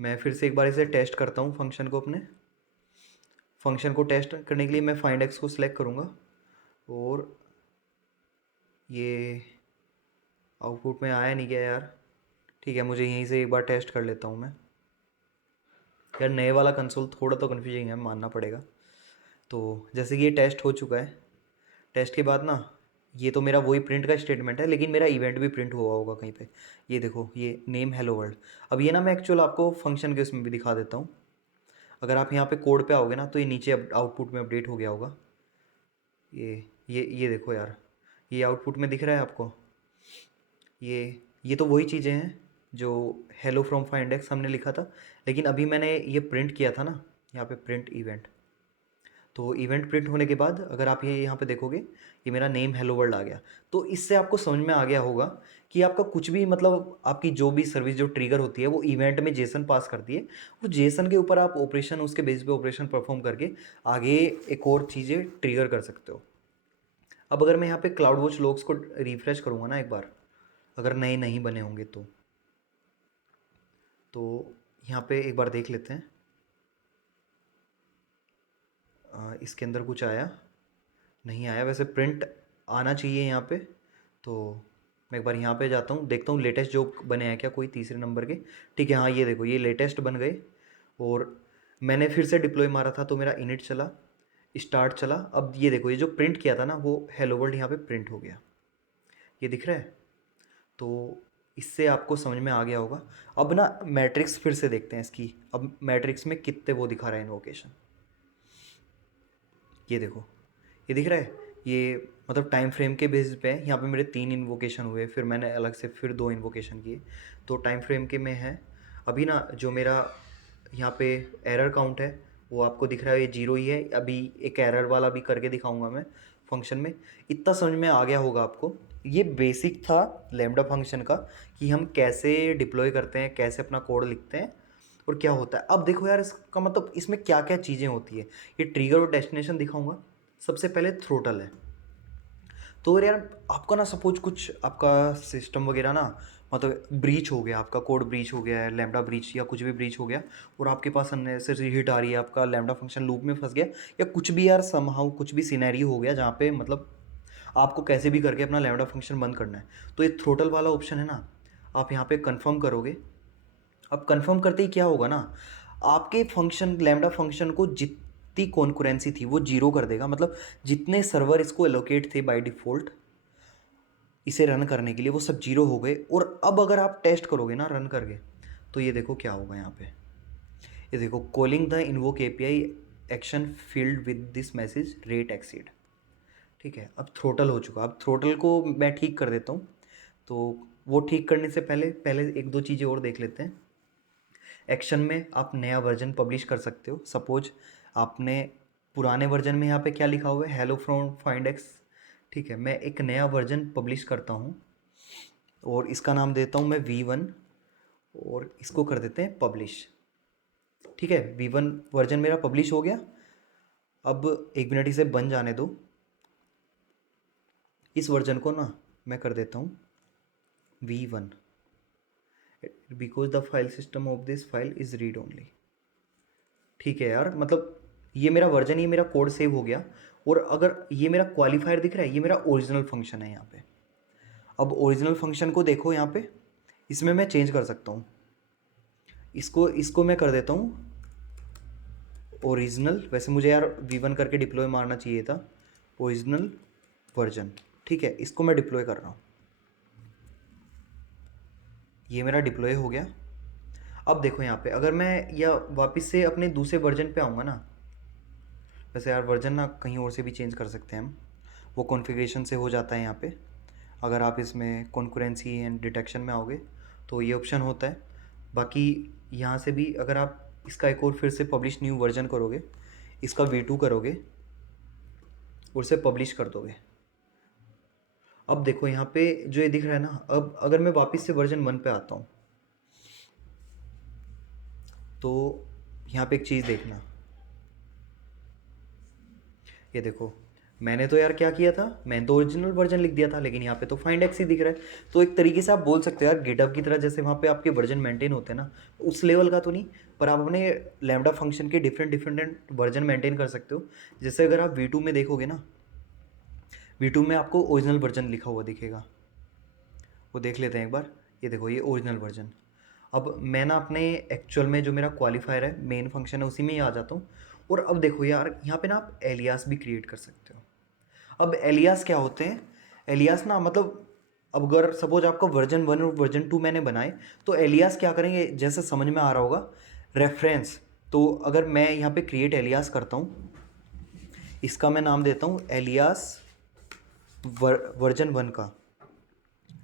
मैं फिर से एक बार इसे टेस्ट करता हूँ फंक्शन को। अपने फंक्शन को टेस्ट करने के लिए मैं फाइंड एक्स को सिलेक्ट करूँगा और ये आउटपुट में आया नहीं गया यार। ठीक है, मुझे यहीं से एक बार टेस्ट कर लेता हूँ मैं। यार नए वाला कंसोल थोड़ा तो कन्फ्यूजिंग है, मानना पड़ेगा। तो जैसे कि ये टेस्ट हो चुका है, टेस्ट के बाद ना ये तो मेरा वही प्रिंट का स्टेटमेंट है, लेकिन मेरा इवेंट भी प्रिंट हुआ होगा कहीं पे। ये देखो ये नेम हेलो वर्ल्ड। अब ये ना मैं एक्चुअल आपको फंक्शन के उसमें भी दिखा देता हूँ। अगर आप यहाँ पे कोड पे आओगे ना तो ये नीचे आउटपुट में अपडेट हो गया होगा। ये देखो यार, ये आउटपुट में दिख रहा है आपको। ये तो वही चीज़ें हैं जो हेलो फ्रॉम फाइंड एक्स हमने लिखा था, लेकिन अभी मैंने ये प्रिंट किया था ना यहाँ पे प्रिंट इवेंट। तो इवेंट प्रिंट होने के बाद अगर आप ये यहाँ पे देखोगे, ये मेरा नेम हेलो वर्ल्ड आ गया। तो इससे आपको समझ में आ गया होगा कि आपका कुछ भी मतलब आपकी जो भी सर्विस जो ट्रिगर होती है वो इवेंट में जेसन पास करती है, और जेसन के ऊपर आप ऑपरेशन उसके बेस पे ऑपरेशन परफॉर्म करके आगे एक और चीज़ें ट्रिगर कर सकते हो। अब अगर मैं यहाँ पे क्लाउड वॉच लॉग्स को रिफ्रेश करूँगा ना एक बार, अगर नए नहीं बने होंगे तो यहाँ पे एक बार देख लेते हैं। इसके अंदर कुछ आया नहीं आया, वैसे प्रिंट आना चाहिए यहाँ पे। तो मैं एक बार यहाँ पे जाता हूँ, देखता हूँ लेटेस्ट जो बने हैं क्या कोई तीसरे नंबर के। ठीक है, हाँ ये देखो ये लेटेस्ट बन गए। और मैंने फिर से डिप्लॉय मारा था तो मेरा इनिट चला, स्टार्ट चला। अब ये देखो ये जो प्रिंट किया था ना वो हेलो वर्ल्ड यहाँ पे प्रिंट हो गया, ये दिख रहा है। तो इससे आपको समझ में आ गया होगा। अब ना मैट्रिक्स फिर से देखते हैं इसकी। अब मैट्रिक्स में कितने वो दिखा रहा है इन्वोकेशन, ये देखो ये दिख रहा है। ये मतलब टाइम फ्रेम के बेसिस पे यहाँ पे मेरे 3 इन्वोकेशन हुए, फिर मैंने अलग से फिर 2 इन्वोकेशन किए। तो टाइम फ्रेम के में है। अभी ना जो मेरा यहाँ पे एरर काउंट है वो आपको दिख रहा है, ये 0 ही है। अभी एक एरर वाला भी करके दिखाऊंगा मैं फंक्शन में। इतना समझ में आ गया होगा आपको। ये बेसिक था लैम्डा फंक्शन का कि हम कैसे डिप्लॉय करते हैं, कैसे अपना कोड लिखते हैं और क्या होता है। अब देखो यार इसका मतलब इसमें क्या क्या चीज़ें होती है। ये ट्रिगर और डेस्टिनेशन दिखाऊंगा। सबसे पहले थ्रोटल है। तो यार आपका ना सपोज कुछ आपका सिस्टम वगैरह ना मतलब ब्रीच हो गया, आपका कोड ब्रीच हो गया है, लैम्डा ब्रीच या कुछ भी ब्रीच हो गया, और आपके पास अननेसेसरी हिट आ रही है, आपका लैम्डा फंक्शन लूप में फंस गया, या कुछ भी यार समहाउ कुछ भी सिनेरियो हो गया जहाँ पे मतलब आपको कैसे भी करके अपना लैम्डा फंक्शन बंद करना है। तो ये थ्रोटल वाला ऑप्शन है ना, आप यहाँ पे कंफर्म करोगे। अब कंफर्म करते ही क्या होगा ना, आपके फंक्शन लैम्डा फंक्शन को जितनी कॉन्करेंसी थी वो जीरो कर देगा। मतलब जितने सर्वर इसको एलोकेट थे बाय डिफ़ॉल्ट इसे रन करने के लिए वो सब जीरो हो गए। और अब अगर आप टेस्ट करोगे ना रन करके, तो ये देखो क्या होगा यहाँ पे। ये देखो calling the invoke API action field with this message rate exceed. ठीक है, अब थ्रोटल हो चुका। अब थ्रोटल को मैं ठीक कर देता हूँ। तो वो ठीक करने से पहले पहले एक दो चीज़ें और देख लेते हैं। एक्शन में आप नया वर्जन पब्लिश कर सकते हो। सपोज आपने पुराने वर्जन में यहाँ पे क्या लिखा हुआ है, हेलो फ्रॉम फाइंड एक्स। ठीक है, मैं एक नया वर्जन पब्लिश करता हूँ और इसका नाम देता हूँ मैं V1 और इसको कर देते हैं पब्लिश। ठीक है, V1 वर्जन मेरा पब्लिश हो गया। अब 1 मिनट इसे बन जाने दो। इस वर्जन को ना मैं कर देता हूँ V1 because the file system of this file is read only. ठीक है यार, मतलब ये मेरा वर्जन, ये मेरा कोड सेव हो गया। और अगर ये मेरा क्वालिफायर दिख रहा है, ये मेरा ओरिजिनल फंक्शन है यहाँ पे। अब ओरिजिनल फंक्शन को देखो यहाँ पे, इसमें मैं चेंज कर सकता हूँ। इसको मैं कर देता हूँ ओरिजिनल। वैसे मुझे यार V1 करके डिप्लॉय मारना चाहिए था, ओरिजिनल वर्जन। ठीक है, इसको मैं डिप्लॉय कर रहा हूँ। ये मेरा डिप्लॉय हो गया। अब देखो यहाँ पे, अगर मैं या वापस से अपने दूसरे वर्जन पे आऊँगा ना, वैसे यार वर्जन ना कहीं और से भी चेंज कर सकते हैं हम, वो कॉन्फ़िगरेशन से हो जाता है यहाँ पे। अगर आप इसमें कॉन्करेंसी एंड डिटेक्शन में आओगे तो ये ऑप्शन होता है। बाकी यहाँ से भी अगर आप इसका एक और फिर से पब्लिश न्यू वर्जन करोगे, इसका V2 करोगे और इसे पब्लिश कर दोगे। अब देखो यहाँ पे जो ये दिख रहा है ना, अब अगर मैं वापस से वर्जन 1 पे आता हूँ तो यहाँ पे एक चीज़ देखना, ये देखो मैंने तो यार क्या किया था, मैंने तो ओरिजिनल वर्जन लिख दिया था, लेकिन यहाँ पे तो फाइंड एक्स ही दिख रहा है। तो एक तरीके से आप बोल सकते हो यार गिटहब की तरह, जैसे वहाँ पे आपके वर्जन मेंटेन होते हैं ना, उस लेवल का तो नहीं, पर आप अपने लैम्डा फंक्शन के डिफरेंट डिफरेंट वर्जन मेंटेन कर सकते हो। जैसे अगर आप V2 में देखोगे ना, V2 में आपको ओरिजिनल वर्जन लिखा हुआ दिखेगा, वो देख लेते हैं एक बार। ये देखो, ये ओरिजिनल वर्जन। अब मैं ना अपने एक्चुअल में जो मेरा क्वालिफायर है, मेन फंक्शन है, उसी में ही आ जाता हूँ। और अब देखो यार, यहाँ पे ना आप एलियास भी क्रिएट कर सकते हो। अब एलियास क्या होते हैं, एलियास ना मतलब अब अगर सपोज आपका वर्जन 1 और वर्जन 2 मैंने बनाए, तो एलियास क्या करेंगे, जैसे समझ में आ रहा होगा, रेफरेंस। तो अगर मैं यहाँ पे क्रिएट एलियास करता हूँ, इसका मैं नाम देता हूँ एलियास वर्जन 1 का,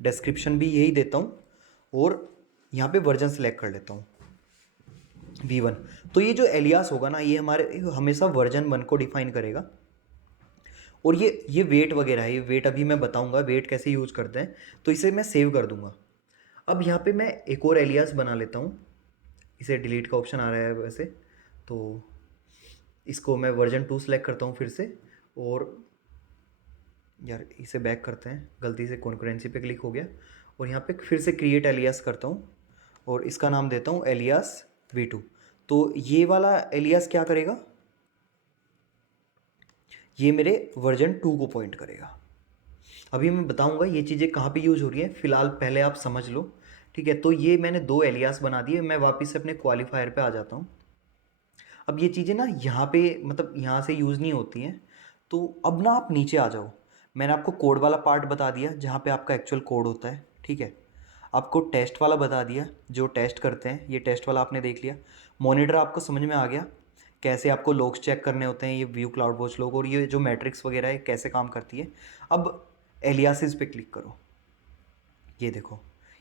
डिस्क्रिप्शन भी यही देता हूँ और यहाँ पे वर्जन सेलेक्ट कर लेता हूँ V1। तो ये जो एलियास होगा ना, ये हमारे हमेशा वर्जन 1 को डिफाइन करेगा। और ये वेट वगैरह है, ये वेट अभी मैं बताऊंगा वेट कैसे यूज़ करते हैं। तो इसे मैं सेव कर दूंगा। अब यहाँ पे मैं एक और एलियास बना लेता हूँ, इसे डिलीट का ऑप्शन आ रहा है वैसे, तो इसको मैं वर्जन 2 सेलेक्ट करता हूँ फिर से। और यार इसे बैक करते हैं, गलती से कॉन्करेंसी पे क्लिक हो गया। और यहाँ पे फिर से क्रिएट एलियास करता हूँ और इसका नाम देता हूँ एलियास V2। तो ये वाला एलियास क्या करेगा, ये मेरे वर्जन 2 को पॉइंट करेगा। अभी मैं बताऊंगा ये चीज़ें कहाँ पे यूज हो रही हैं, फिलहाल पहले आप समझ लो। ठीक है, तो ये मैंने 2 एलियास बना दिए। मैं वापस से अपने क्वालिफायर पे आ जाता हूँ। अब ये चीज़ें ना यहाँ पे मतलब यहाँ से यूज़ नहीं होती हैं। तो अब ना आप नीचे आ जाओ, मैंने आपको कोड वाला पार्ट बता दिया जहाँ पे आपका एक्चुअल कोड होता है। ठीक है, आपको टेस्ट वाला बता दिया, जो टेस्ट करते हैं, ये टेस्ट वाला आपने देख लिया। मॉनिटर आपको समझ में आ गया, कैसे आपको लॉग्स चेक करने होते हैं, ये व्यू क्लाउड वॉच लॉग, और ये जो मैट्रिक्स वगैरह है कैसे काम करती है। अब एलियासिस पे क्लिक करो, ये देखो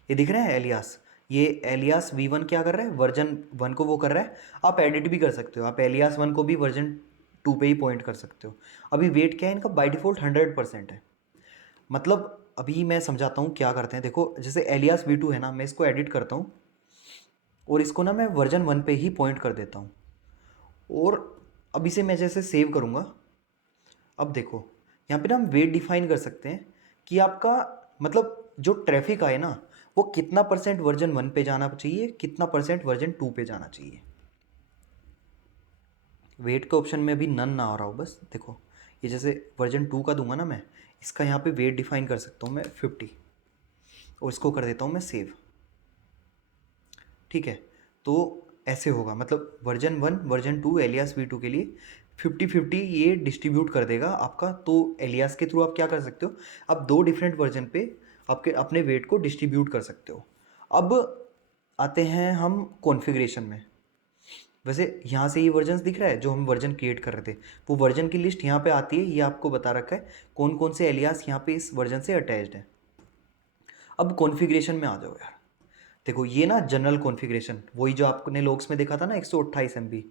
ये दिख रहा है एलियास। ये एलियास V1 क्या कर रहा है, वर्जन 1 को वो कर रहा है। आप एडिट भी कर सकते हो, आप एलियास 1 को भी वर्जन 2 पे ही पॉइंट कर सकते हो। अभी वेट क्या है इनका, बाय डिफ़ॉल्ट 100% है। मतलब अभी मैं समझाता हूँ क्या करते हैं। देखो जैसे एलियास V2 है ना, मैं इसको एडिट करता हूँ और इसको ना मैं वर्जन 1 पे ही पॉइंट कर देता हूँ। और अब इसे मैं जैसे सेव करूँगा, अब देखो यहाँ पे ना हम वेट डिफाइन कर सकते हैं कि आपका मतलब जो ट्रैफिक आए ना, वो कितना % वर्जन 1 पे जाना चाहिए, कितना % वर्जन 2 पे जाना चाहिए। वेट के ऑप्शन में भी नन ना आ रहा हो, बस देखो ये जैसे वर्जन 2 का दूंगा ना मैं, इसका यहाँ पे वेट डिफाइन कर सकता हूँ मैं 50 और इसको कर देता हूँ मैं सेव। ठीक है, तो ऐसे होगा, मतलब वर्जन 1 वर्जन 2 एलियास V2 के लिए 50-50 ये डिस्ट्रीब्यूट कर देगा आपका। तो एलियास के थ्रू आप क्या कर सकते हो, आप 2 डिफरेंट वर्जन पे आपके अपने वेट को डिस्ट्रीब्यूट कर सकते हो। अब आते हैं हम कॉन्फ़िगरेशन में। वैसे यहाँ से ये वर्जन दिख रहा है जो हम वर्जन क्रिएट कर रहे थे, वो वर्जन की लिस्ट यहाँ पे आती है, ये आपको बता रखा है कौन कौन से एलियास यहाँ पे इस वर्जन से अटैच्ड है। अब कॉन्फ़िगरेशन में आ जाओ यार, देखो ये ना जनरल कॉन्फ़िगरेशन, वही जो आपने लॉग्स में देखा था ना 128 MB,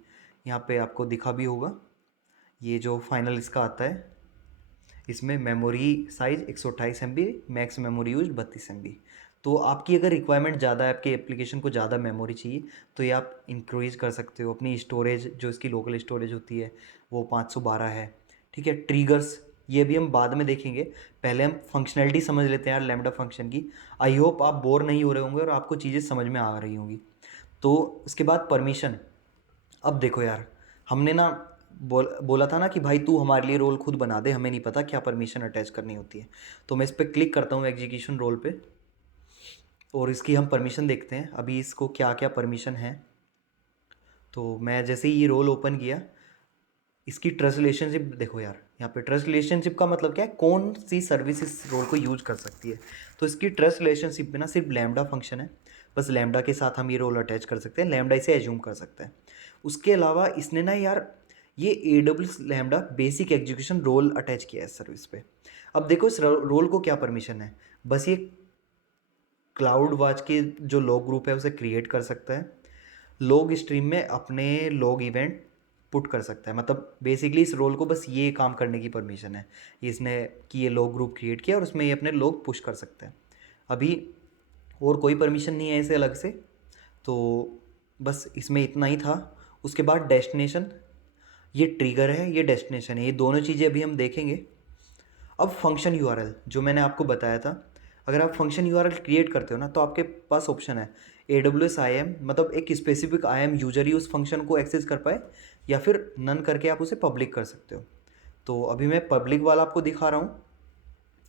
यहाँ पे आपको दिखा भी होगा, ये जो फाइनल इसका आता है, इसमें memory size 128 MB, max memory use 32 MB। तो आपकी अगर रिक्वायरमेंट ज़्यादा है, आपके एप्लीकेशन को ज़्यादा मेमोरी चाहिए, तो ये आप इंक्रीज कर सकते हो। अपनी स्टोरेज जो इसकी लोकल स्टोरेज होती है वो 512 है, ठीक है। ट्रिगर्स ये भी हम बाद में देखेंगे, पहले हम फंक्शनैलिटी समझ लेते हैं यार लैम्बडा फंक्शन की। आई होप आप बोर नहीं हो रहे होंगे और आपको चीज़ें समझ में आ रही होंगी। तो इसके बाद परमिशन। अब देखो यार, हमने ना बोला था ना कि भाई तू हमारे लिए रोल खुद बना दे, हमें नहीं पता क्या परमिशन अटैच करनी होती है। तो मैं इस पर क्लिक करता हूँ एग्जीक्यूशन रोल पे, और इसकी हम परमिशन देखते हैं अभी इसको क्या क्या परमिशन है। तो मैं जैसे ही ये रोल ओपन किया, इसकी ट्रस्ट रिलेशनशिप देखो यार, यहाँ पे ट्रस्ट रिलेशनशिप का मतलब क्या है, कौन सी सर्विस इस रोल को यूज कर सकती है। तो इसकी ट्रस्ट रिलेशनशिप में ना सिर्फ लैम्बडा फंक्शन है, बस लैम्बडा के साथ हम ये रोल अटैच कर सकते हैं, लैम्बडा इसे एज्यूम कर सकते हैं। उसके अलावा इसने ना यार ये AWS lambda basic execution role attach किया है इस सर्विस पे। अब देखो इस रोल को क्या परमिशन है, बस ये क्लाउड वाच के जो लॉग ग्रुप है उसे क्रिएट कर सकता है, लॉग स्ट्रीम में अपने लॉग इवेंट पुट कर सकता है। मतलब बेसिकली इस रोल को बस ये काम करने की परमिशन है इसने, कि ये लॉग ग्रुप क्रिएट किया और उसमें ये अपने लॉग पुश कर सकते हैं। अभी और कोई परमिशन नहीं है इसे अलग से, तो बस इसमें इतना ही था। उसके बाद डेस्टिनेशन, ये ट्रिगर है, ये डेस्टिनेशन है, ये दोनों चीज़ें अभी हम देखेंगे। अब फंक्शन यूआरएल जो मैंने आपको बताया था, अगर आप फंक्शन यूआरएल क्रिएट करते हो ना तो आपके पास ऑप्शन है AWS IAM, मतलब एक स्पेसिफिक IAM यूजर ही उस फंक्शन को एक्सेस कर पाए, या फिर नन करके आप उसे पब्लिक कर सकते हो। तो अभी मैं पब्लिक वाला आपको दिखा रहा हूँ।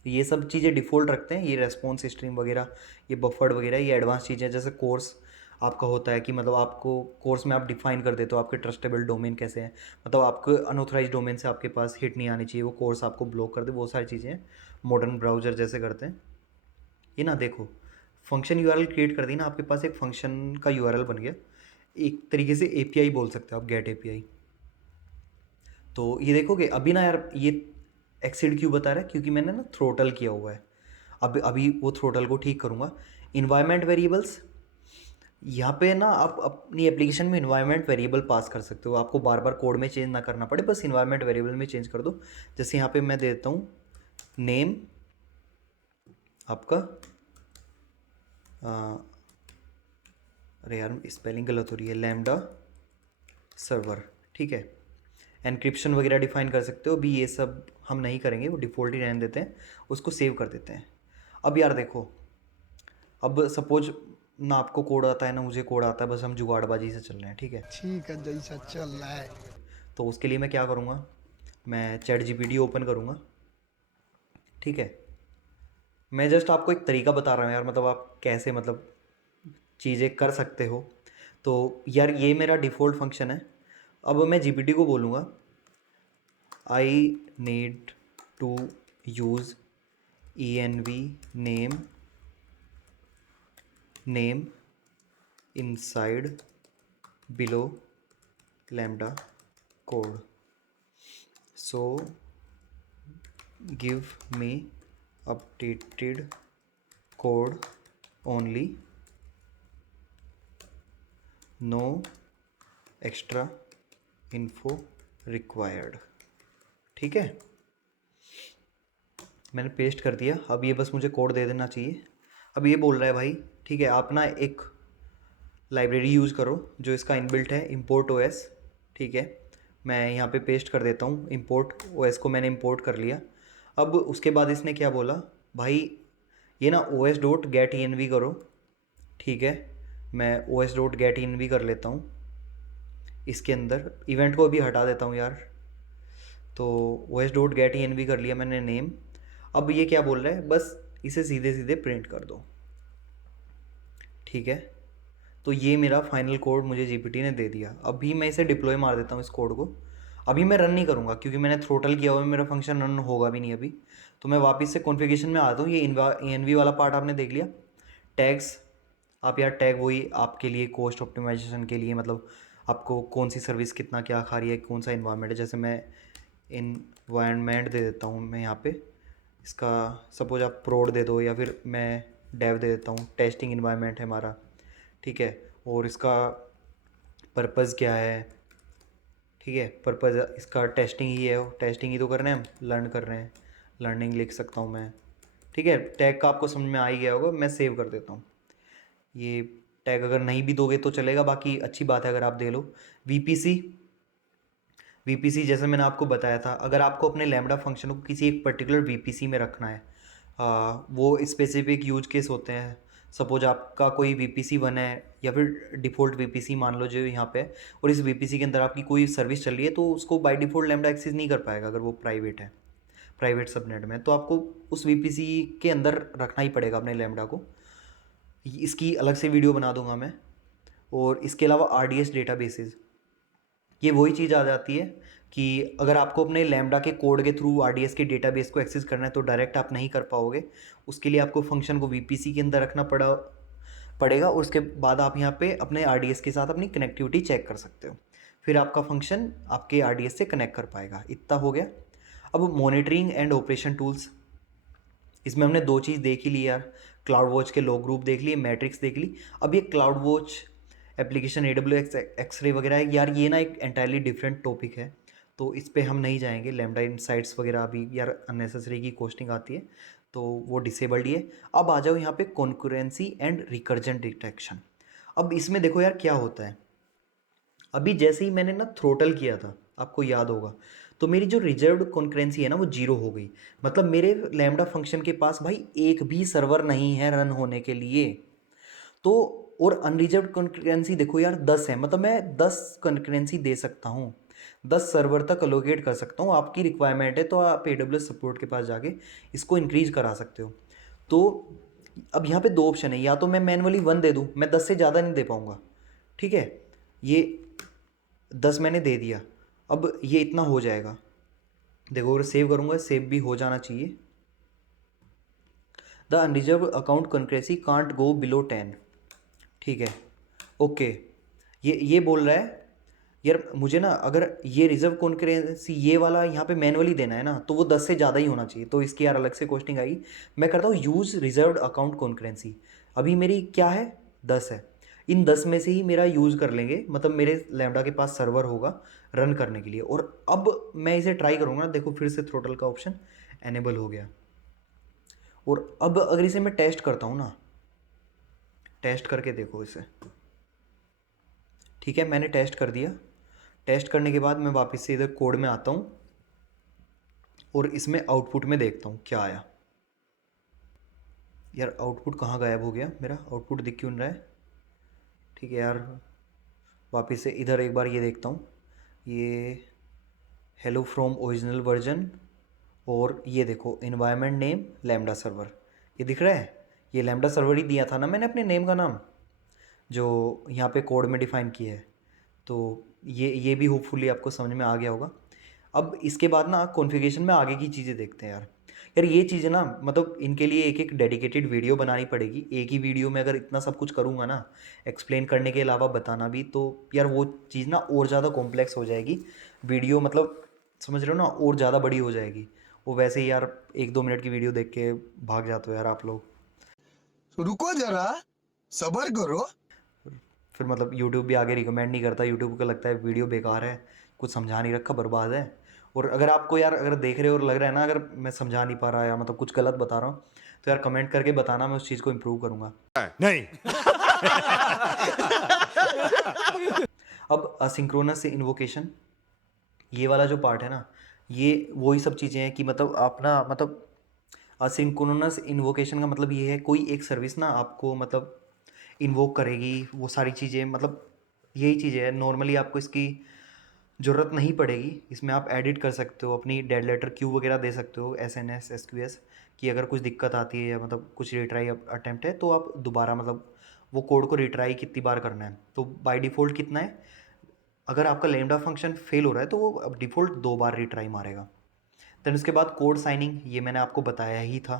ये सब चीज़ें डिफ़ॉल्ट रखते हैं, ये रेस्पॉन्स स्ट्रीम वगैरह, ये बफर्ड वगैरह, ये एडवांस चीज़ें जैसे कोर्स आपका होता है कि मतलब आपको कोर्स में आप डिफाइन कर देते हो आपके ट्रस्टेबल डोमेन कैसे हैं, मतलब आपको अनऑथराइज डोमेन से आपके पास हिट नहीं आनी चाहिए, वो कोर्स आपको ब्लॉक कर दे, वो सारी चीज़ें हैं मॉडर्न ब्राउज़र जैसे करते हैं। ये ना देखो, फंक्शन यूआरएल क्रिएट कर दी ना, आपके पास एक फंक्शन का यूआरएल बन गया, एक तरीके से API बोल सकते हो आप, गेट API। तो ये देखोगे अभी ना यार ये एक्सीड क्यों बता रहा है, क्योंकि मैंने ना थ्रोटल किया हुआ है। अब अभी वो थ्रोटल को ठीक करूँगा। इन्वायरमेंट वेरिएबल्स, यहाँ पे ना आप अपनी एप्लीकेशन में इन्वायरमेंट वेरिएबल पास कर सकते हो, आपको बार बार कोड में चेंज ना करना पड़े, बस इन्वायरमेंट वेरिएबल में चेंज कर दो। जैसे यहाँ पे मैं दे देता हूँ नेम आपका, अरे यार स्पेलिंग गलत हो रही है, लैम्बडा सर्वर, ठीक है। एनक्रिप्शन वगैरह डिफाइन कर सकते हो, अभी ये सब हम नहीं करेंगे, वो डिफ़ॉल्ट ही रहने देते हैं, उसको सेव कर देते हैं। अब यार देखो, अब सपोज ना आपको कोड आता है ना मुझे कोड आता है, बस हम जुगाड़बाजी से चल रहे हैं, ठीक है। ठीक है जैसा चल रहा है। तो उसके लिए मैं क्या करूँगा, मैं चैट GPT ओपन करूँगा, ठीक है। मैं जस्ट आपको एक तरीका बता रहा हूँ यार, मतलब आप कैसे मतलब चीज़ें कर सकते हो। तो यार ये मेरा डिफ़ॉल्ट फंक्शन है। अब मैं GPT को बोलूँगा I need to use env name inside below lambda code, so give me updated code only, no extra info required, ठीक है। मैंने पेस्ट कर दिया, अब ये बस मुझे कोड दे देना चाहिए। अब ये बोल रहा है भाई ठीक है, आप ना एक लाइब्रेरी यूज़ करो जो इसका इनबिल्ट है, import OS, ठीक है। मैं यहाँ पे पेस्ट कर देता हूँ, import OS को मैंने import कर लिया। अब उसके बाद इसने क्या बोला भाई, ये ना os.get.env करो, ठीक है। मैं os.get.env कर लेता हूँ, इसके अंदर इवेंट को भी हटा देता हूँ यार। तो os.get.env कर लिया मैंने नेम। अब ये क्या बोल रहा है, बस इसे सीधे सीधे प्रिंट कर दो, ठीक है। तो ये मेरा फाइनल कोड मुझे GPT ने दे दिया। अभी मैं इसे डिप्लॉय मार देता हूँ इस कोड को। अभी मैं रन नहीं करूँगा क्योंकि मैंने थ्रोटल किया हुआ है, मेरा फंक्शन रन होगा भी नहीं अभी। तो मैं वापस से कॉन्फ़िगरेशन में आता हूँ। ये ENV वाला पार्ट आपने देख लिया। टैग्स, आप यार टैग वही आपके लिए कॉस्ट ऑप्टिमाइजेशन के लिए, मतलब आपको कौन सी सर्विस कितना क्या खा रही है, कौन सा इन्वायरमेंट है। जैसे मैं इन्वायरमेंट दे देता हूँ मैं यहाँ पे, इसका सपोज आप प्रोड दे दो, या फिर मैं डेव दे देता हूँ, टेस्टिंग इन्वायरमेंट है हमारा, ठीक है। और इसका पर्पज़ क्या है, ठीक है, पर्पज़ इसका टेस्टिंग ही है, टेस्टिंग ही तो कर रहे हैं हम, लर्न कर रहे हैं, लर्निंग लिख सकता हूँ मैं। ठीक है, टैग का आपको समझ में आ ही गया होगा, मैं सेव कर देता हूँ। ये टैग अगर नहीं भी दोगे तो चलेगा, बाकी अच्छी बात है अगर आप दे लो। वीपीसी, वीपीसी जैसे मैंने आपको बताया था, अगर आपको अपने लैम्बडा फंक्शन को किसी एक पर्टिकुलर वीपीसी में रखना है, वो स्पेसिफिक यूज केस होते हैं। सपोज आपका कोई वीपीसी वन है या फिर डिफ़ॉल्ट वीपीसी मान लो जो यहाँ पे है, और इस वीपीसी के अंदर आपकी कोई सर्विस चल रही है, तो उसको बाय डिफ़ॉल्ट लैम्बडा एक्सेस नहीं कर पाएगा अगर वो प्राइवेट है, प्राइवेट सबनेट में। तो आपको उस वीपीसी के अंदर रखना ही पड़ेगा अपने लैम्बडा को। इसकी अलग से वीडियो बना दूंगा मैं। और इसके अलावा आरडीएस डेटाबेसेस, ये वही चीज़ आ जाती है कि अगर आपको अपने लैम्बडा के कोड के थ्रू आरडीएस के डेटाबेस को एक्सेस करना है तो डायरेक्ट आप नहीं कर पाओगे। उसके लिए आपको फंक्शन को वीपीसी के अंदर रखना पड़ेगा, और उसके बाद आप यहाँ पे अपने आरडीएस के साथ अपनी कनेक्टिविटी चेक कर सकते हो, फिर आपका फंक्शन आपके आरडीएस से कनेक्ट कर पाएगा। इतना हो गया। अब मॉनिटरिंग एंड ऑपरेशन टूल्स, इसमें हमने दो चीज़ देख ही ली यार, क्लाउड वॉच के लॉग ग्रुप देख लिए, मैट्रिक्स देख ली। अब ये cloud watch application AWS x-ray वगैरह है यार, ये ना एक एंटायरली डिफरेंट टॉपिक है, तो इस पे हम नहीं जाएंगे। लैम्बडा इनसाइट्स वगैरह अभी यार अननेसेसरी की कॉस्टिंग आती है, तो वो डिसेबल्ड ही है। अब आ जाओ यहाँ पे कॉन्करेंसी एंड रिकर्जन डिटेक्शन। अब इसमें देखो यार क्या होता है, अभी जैसे ही मैंने ना थ्रोटल किया था, आपको याद होगा, तो मेरी जो रिजर्व्ड कॉन्करेंसी है ना वो जीरो हो गई। मतलब मेरे लैम्बडा फंक्शन के पास भाई एक भी सर्वर नहीं है रन होने के लिए। तो और अनरिजर्व्ड कॉन्करेंसी देखो यार 10 है, मतलब मैं 10 कॉन्करेंसी दे सकता हूँ, 10 सर्वर तक अलोकेट कर सकता हूँ। आपकी रिक्वायरमेंट है तो आप AWS सपोर्ट के पास जाके इसको इंक्रीज करा सकते हो। तो अब यहाँ पे दो ऑप्शन है, या तो मैं मैनुअली 1 दे दूँ, मैं 10 से ज़्यादा नहीं दे पाऊँगा। ठीक है, ये 10 मैंने दे दिया, अब ये इतना हो जाएगा। देखो अगर सेव करूँगा, सेव भी हो जाना चाहिए। The unreserved account concurrency can't go below 10। ठीक है, ओके। ये बोल रहा है यार मुझे ना, अगर ये रिजर्व कॉन्करेंसी ये वाला यहाँ पे मैनुअली देना है ना, तो वो 10 से ज़्यादा ही होना चाहिए, तो इसकी यार अलग से कॉस्टिंग आई। मैं करता हूँ यूज़ रिजर्व्ड अकाउंट कॉन्करेंसी। अभी मेरी क्या है, 10 है, इन 10 में से ही मेरा यूज़ कर लेंगे, मतलब मेरे लैम्बडा के पास सर्वर होगा रन करने के लिए। और अब मैं इसे ट्राई करूँगा ना, देखो फिर से थ्रोटल का ऑप्शन एनेबल हो गया। और अब अगर इसे मैं टेस्ट करता हूँ ना, टेस्ट करके देखो इसे। ठीक है, मैंने टेस्ट कर दिया। टेस्ट करने के बाद मैं वापस से इधर कोड में आता हूँ और इसमें आउटपुट में देखता हूँ क्या आया। यार आउटपुट कहाँ गायब हो गया, मेरा आउटपुट दिख क्यों नहीं रहा है। ठीक है यार, वापस से इधर एक बार ये देखता हूँ, ये हेलो फ्रॉम ओरिजिनल वर्जन, और ये देखो इन्वायरमेंट नेम लैम्बडा सर्वर, ये दिख रहा है। ये लैम्बडा सर्वर ही दिया था ना मैंने अपने नेम का नाम, जो यहाँ पे कोड में डिफ़ाइन किया है। तो ये भी होपफुली आपको समझ में आ गया होगा। अब इसके बाद ना कॉन्फ़िगरेशन में आगे की चीज़ें देखते हैं यार। यार ये चीज़ें ना, मतलब इनके लिए एक एक डेडिकेटेड वीडियो बनानी पड़ेगी। एक ही वीडियो में अगर इतना सब कुछ करूँगा ना, एक्सप्लेन करने के अलावा बताना भी, तो यार वो चीज़ ना और ज़्यादा कॉम्प्लेक्स हो जाएगी वीडियो, मतलब समझ रहे हो ना, और ज़्यादा बड़ी हो जाएगी। वो वैसे ही यार 1-2 मिनट की वीडियो देख के भाग जाते हो यार आप लोग। रुको जरा, सबर करो। फिर मतलब यूट्यूब भी आगे रिकमेंड नहीं करता, यूट्यूब को लगता है वीडियो बेकार है, कुछ समझा नहीं रखा, बर्बाद है। और अगर आपको यार अगर देख रहे हो और लग रहा है ना अगर मैं समझा नहीं पा रहा या मतलब कुछ गलत बता रहा हूँ, तो यार कमेंट करके बताना, मैं उस चीज़ को इम्प्रूव करूँगा। नहीं। अब असिंक्रोनस इन्वोकेशन, ये वाला जो पार्ट है ना, ये वही सब चीज़ें हैं कि मतलब आप ना, मतलब असिंक्रोनस इन्वोकेशन का मतलब ये है कोई एक सर्विस ना आपको मतलब इन्वोक करेगी, वो सारी चीज़ें, मतलब यही चीज़ें है। नॉर्मली आपको इसकी ज़रूरत नहीं पड़ेगी, इसमें आप एडिट कर सकते हो, अपनी डेड लेटर क्यू वगैरह दे सकते हो, SNS SQS की अगर कुछ दिक्कत आती है या मतलब कुछ रिट्राई अटैम्प्ट है, तो आप दोबारा मतलब वो कोड को रिट्राई कितनी बार करना है। तो बाय डिफ़ॉल्ट कितना है, अगर आपका लैम्बडा फंक्शन फेल हो रहा है तो वो अब डिफ़ॉल्ट 2 बार रिट्राई मारेगा। देन उसके बाद कोड साइनिंग, ये मैंने आपको बताया ही था।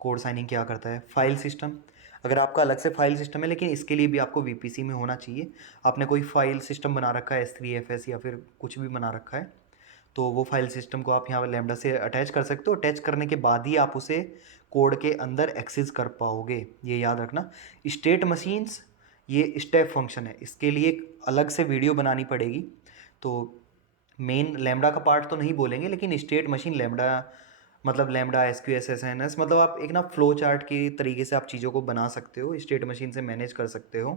कोड साइनिंग क्या करता है। फाइल सिस्टम, अगर आपका अलग से फाइल सिस्टम है, लेकिन इसके लिए भी आपको VPC में होना चाहिए। आपने कोई फाइल सिस्टम बना रखा है S3FS या फिर कुछ भी बना रखा है, तो वो फाइल सिस्टम को आप यहाँ लैम्बडा से अटैच कर सकते हो। अटैच करने के बाद ही आप उसे कोड के अंदर एक्सेस कर पाओगे, ये याद रखना। स्टेट मशीन्स, ये स्टेप फंक्शन है, इसके लिए एक अलग से वीडियो बनानी पड़ेगी। तो मेन लैम्डा का पार्ट तो नहीं बोलेंगे, लेकिन स्टेट मशीन लैम्डा, मतलब lambda S Q S S N S, मतलब आप एक ना फ्लो चार्ट की तरीके से आप चीज़ों को बना सकते हो, स्टेट मशीन से मैनेज कर सकते हो।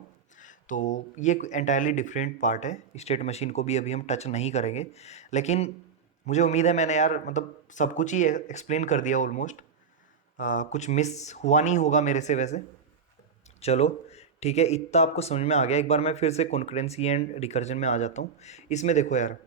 तो ये एक एंटायरली डिफरेंट पार्ट है, स्टेट मशीन को भी अभी हम टच नहीं करेंगे। लेकिन मुझे उम्मीद है मैंने यार मतलब सब कुछ ही एक्सप्लेन कर दिया ऑलमोस्ट, कुछ मिस हुआ नहीं होगा मेरे से वैसे। चलो ठीक है, इतना आपको समझ में आ गया। एक बार मैं फिर से कॉन्करेंसी एंड रिकर्जन में आ जाता हूँ। इसमें देखो यार,